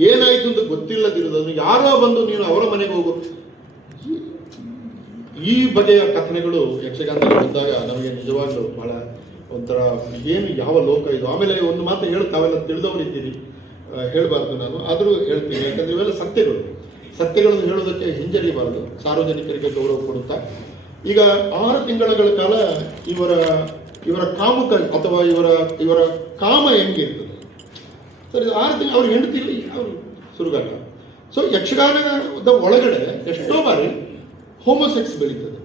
ಏನಾಯ್ತು ಅಂತ ಗೊತ್ತಿಲ್ಲದಿರುವುದು, ಅದು ಯಾರೋ ಬಂದು ನೀನು ಅವರ ಮನೆಗೆ ಹೋಗು. ಈ ಬಗೆಯ ಕಥನೆಗಳು ಯಕ್ಷಗಾನದಲ್ಲಿ ಬಂದಾಗ ನಮಗೆ ನಿಜವಾಗ್ಲೂ ಬಹಳ ಒಂಥರ ಏನು ಯಾವ ಲೋಕ ಇದು. ಆಮೇಲೆ ಒಂದು ಮಾತು ತಾವೆಲ್ಲ ತಿಳಿದವರಿದ್ದೀರಿ, ಹೇಳಬಾರ್ದು ನಾನು, ಆದರೂ ಹೇಳ್ತೀನಿ. ಯಾಕಂದ್ರೆ ಇವೆಲ್ಲ ಸತ್ಯಗಳು. ಸತ್ಯಗಳನ್ನು ಹೇಳೋದಕ್ಕೆ ಹಿಂಜರಿಬಾರದು, ಸಾರ್ವಜನಿಕರಿಗೆ ಗೌರವ ಕೊಡುತ್ತಾ. ಈಗ 6 ತಿಂಗಳ ಕಾಲ ಇವರ ಕಾಮುಕ ಅಥವಾ ಇವರ ಕಾಮ ಹೆಂಗಿರ್ತದೆ ಸರಿ. 6 ತಿಂಗಳು ಅವ್ರ ಹೆಂಡತಿ ಅವರು ಸುರುಗಾಟ. ಸೊ ಯಕ್ಷಗಾನದ ಒಳಗಡೆ ಎಷ್ಟೋ ಬಾರಿ ಹೋಮೋಸೆಕ್ಸ್ ಬೆಳೀತದೆ.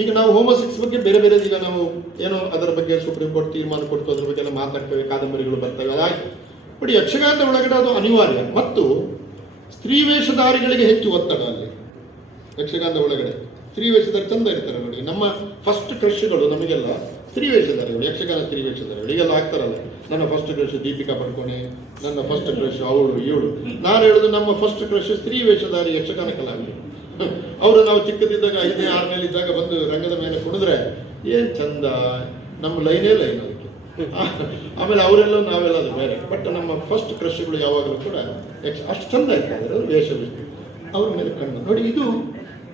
ಈಗ ನಾವು ಹೋಮೋಸೆಕ್ಸ್ ಬಗ್ಗೆ ಬೇರೆ ಬೇರೆ, ಈಗ ನಾವು ಏನೋ ಅದರ ಬಗ್ಗೆ ಸುಪ್ರೀಂ ಕೋರ್ಟ್ ತೀರ್ಮಾನ ಕೊಡ್ತು, ಅದ್ರ ಬಗ್ಗೆ ಎಲ್ಲ ಮಾತಾಡ್ತೇವೆ, ಕಾದಂಬರಿಗಳು ಬರ್ತವೆ, ಅದಾಯ್ತು. ಬಟ್ ಯಕ್ಷಗಾನದ ಒಳಗಡೆ ಅದು ಅನಿವಾರ್ಯ. ಮತ್ತು ಸ್ತ್ರೀ ವೇಷಧಾರಿಗಳಿಗೆ ಹೆಚ್ಚು ಒತ್ತಡ ಅಲ್ಲಿ. ಯಕ್ಷಗಾನದ ಒಳಗಡೆ ಸ್ತ್ರೀ ವೇಷಧಾರಿ ಚಂದ ಇರ್ತಾರೆ ನೋಡಿ. ನಮ್ಮ ಫಸ್ಟ್ ಕ್ರಶ್ಗಳು ನಮಗೆಲ್ಲ ಸ್ತ್ರೀ ವೇಷಧಾರಿಗಳು, ಯಕ್ಷಗಾನ ಸ್ತ್ರೀ ವೇಷಧಾರಿಗಳು ಈಗೆಲ್ಲ ಆಗ್ತಾರಲ್ಲ. ನನ್ನ ಫಸ್ಟ್ ಕ್ರಶ್ ದೀಪಿಕಾ ಪಡ್ಕೋಣೆ, ನನ್ನ ಫಸ್ಟ್ ಕ್ರಶ್ ಅವಳು ಇವಳು. ನಾನು ಹೇಳುದು ನಮ್ಮ ಫಸ್ಟ್ ಕ್ರಶ್ ಸ್ತ್ರೀ ವೇಷಧಾರಿ ಯಕ್ಷಗಾನ ಕಲಾವಿದರು. ಅವರು ನಾವು ಚಿಕ್ಕದಿದ್ದಾಗ 5ನೇ 6ನೇಲಿ ಇದ್ದಾಗ ಬಂದು ರಂಗದ ಮೇಲೆ ಕುಣಿದ್ರೆ ಏನ್ ಚಂದ, ನಮ್ಮ ಲೈನ್ ಅದಕ್ಕೆ. ಆಮೇಲೆ ಅವರೆಲ್ಲ ನಾವೆಲ್ಲ ಅದು ಬೇರೆ. ಬಟ್ ನಮ್ಮ ಫಸ್ಟ್ ಕ್ರಶ್ಗಳು ಯಾವಾಗಲೂ ಕೂಡ ಅಷ್ಟು ಚಂದ ಇರ್ತಾರೆ ಅವರು ವೇಷ ಅವ್ರ ಮೇಲೆ ಕಣ್ಣು ನೋಡಿ. ಇದು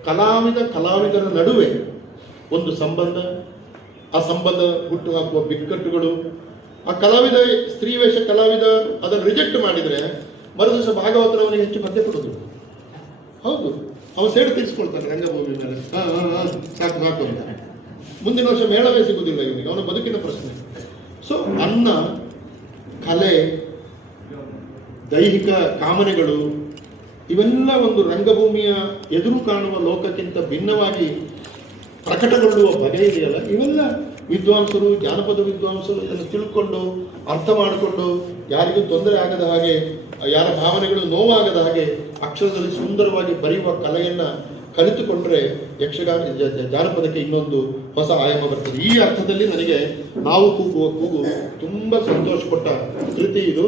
ಕಲಾವಿದರ ನಡುವೆ ಒಂದು ಸಂಬಂಧ, ಆ ಸಂಬಂಧ ಹುಟ್ಟು ಹಾಕುವ ಬಿಕ್ಕಟ್ಟುಗಳು. ಆ ಕಲಾವಿದ, ಸ್ತ್ರೀ ವೇಷ ಕಲಾವಿದ ಅದನ್ನು ರಿಜೆಕ್ಟ್ ಮಾಡಿದ್ರೆ ಮರುದಿವಸ ಭಾಗವತರು ಅವನಿಗೆ ಹೆಚ್ಚು ಪದ್ಯ ಕೊಡೋದು. ಹೌದು, ಅವನು ಸೇಡು ತೀರಿಸ್ಕೊಳ್ತಾನೆ ರಂಗಭೂಮಿ ಮೇಲೆ. ಸಾಕು ಅಂತ. ಮುಂದಿನ ವರ್ಷ ಮೇಳವೇ ಸಿಗುವುದಿಲ್ಲ ಇವನಿಗೆ, ಅವನ ಬದುಕಿನ ಪ್ರಶ್ನೆ. ಸೊ ಅನ್ನ, ಕಲೆ, ದೈಹಿಕ ಕಾಮನೆಗಳು ಇವೆಲ್ಲ ಒಂದು ರಂಗಭೂಮಿಯ ಎದುರು ಕಾಣುವ ಲೋಕಕ್ಕಿಂತ ಭಿನ್ನವಾಗಿ ಪ್ರಕಟಗೊಳ್ಳುವ ಬಗೆ ಇದೆಯಲ್ಲ, ಇವೆಲ್ಲ ವಿದ್ವಾಂಸರು, ಜಾನಪದ ವಿದ್ವಾಂಸರು ಇದನ್ನು ತಿಳ್ಕೊಂಡು ಅರ್ಥ ಮಾಡಿಕೊಂಡು ಯಾರಿಗೂ ತೊಂದರೆ ಆಗದ ಹಾಗೆ, ಯಾರ ಭಾವನೆಗಳು ನೋವಾಗದ ಹಾಗೆ ಅಕ್ಷರದಲ್ಲಿ ಸುಂದರವಾಗಿ ಬರೆಯುವ ಕಲೆಯನ್ನ ಕಲಿತುಕೊಂಡ್ರೆ ಯಕ್ಷಗಾನ ಜಾನಪದಕ್ಕೆ ಇನ್ನೊಂದು ಹೊಸ ಆಯಾಮ ಬರ್ತದೆ. ಈ ಅರ್ಥದಲ್ಲಿ ನನಗೆ ನಾವು ಕೂಗುವ ಕೂಗು ತುಂಬಾ ಸಂತೋಷ ಕೊಟ್ಟ ಕೃತಿ ಇದು.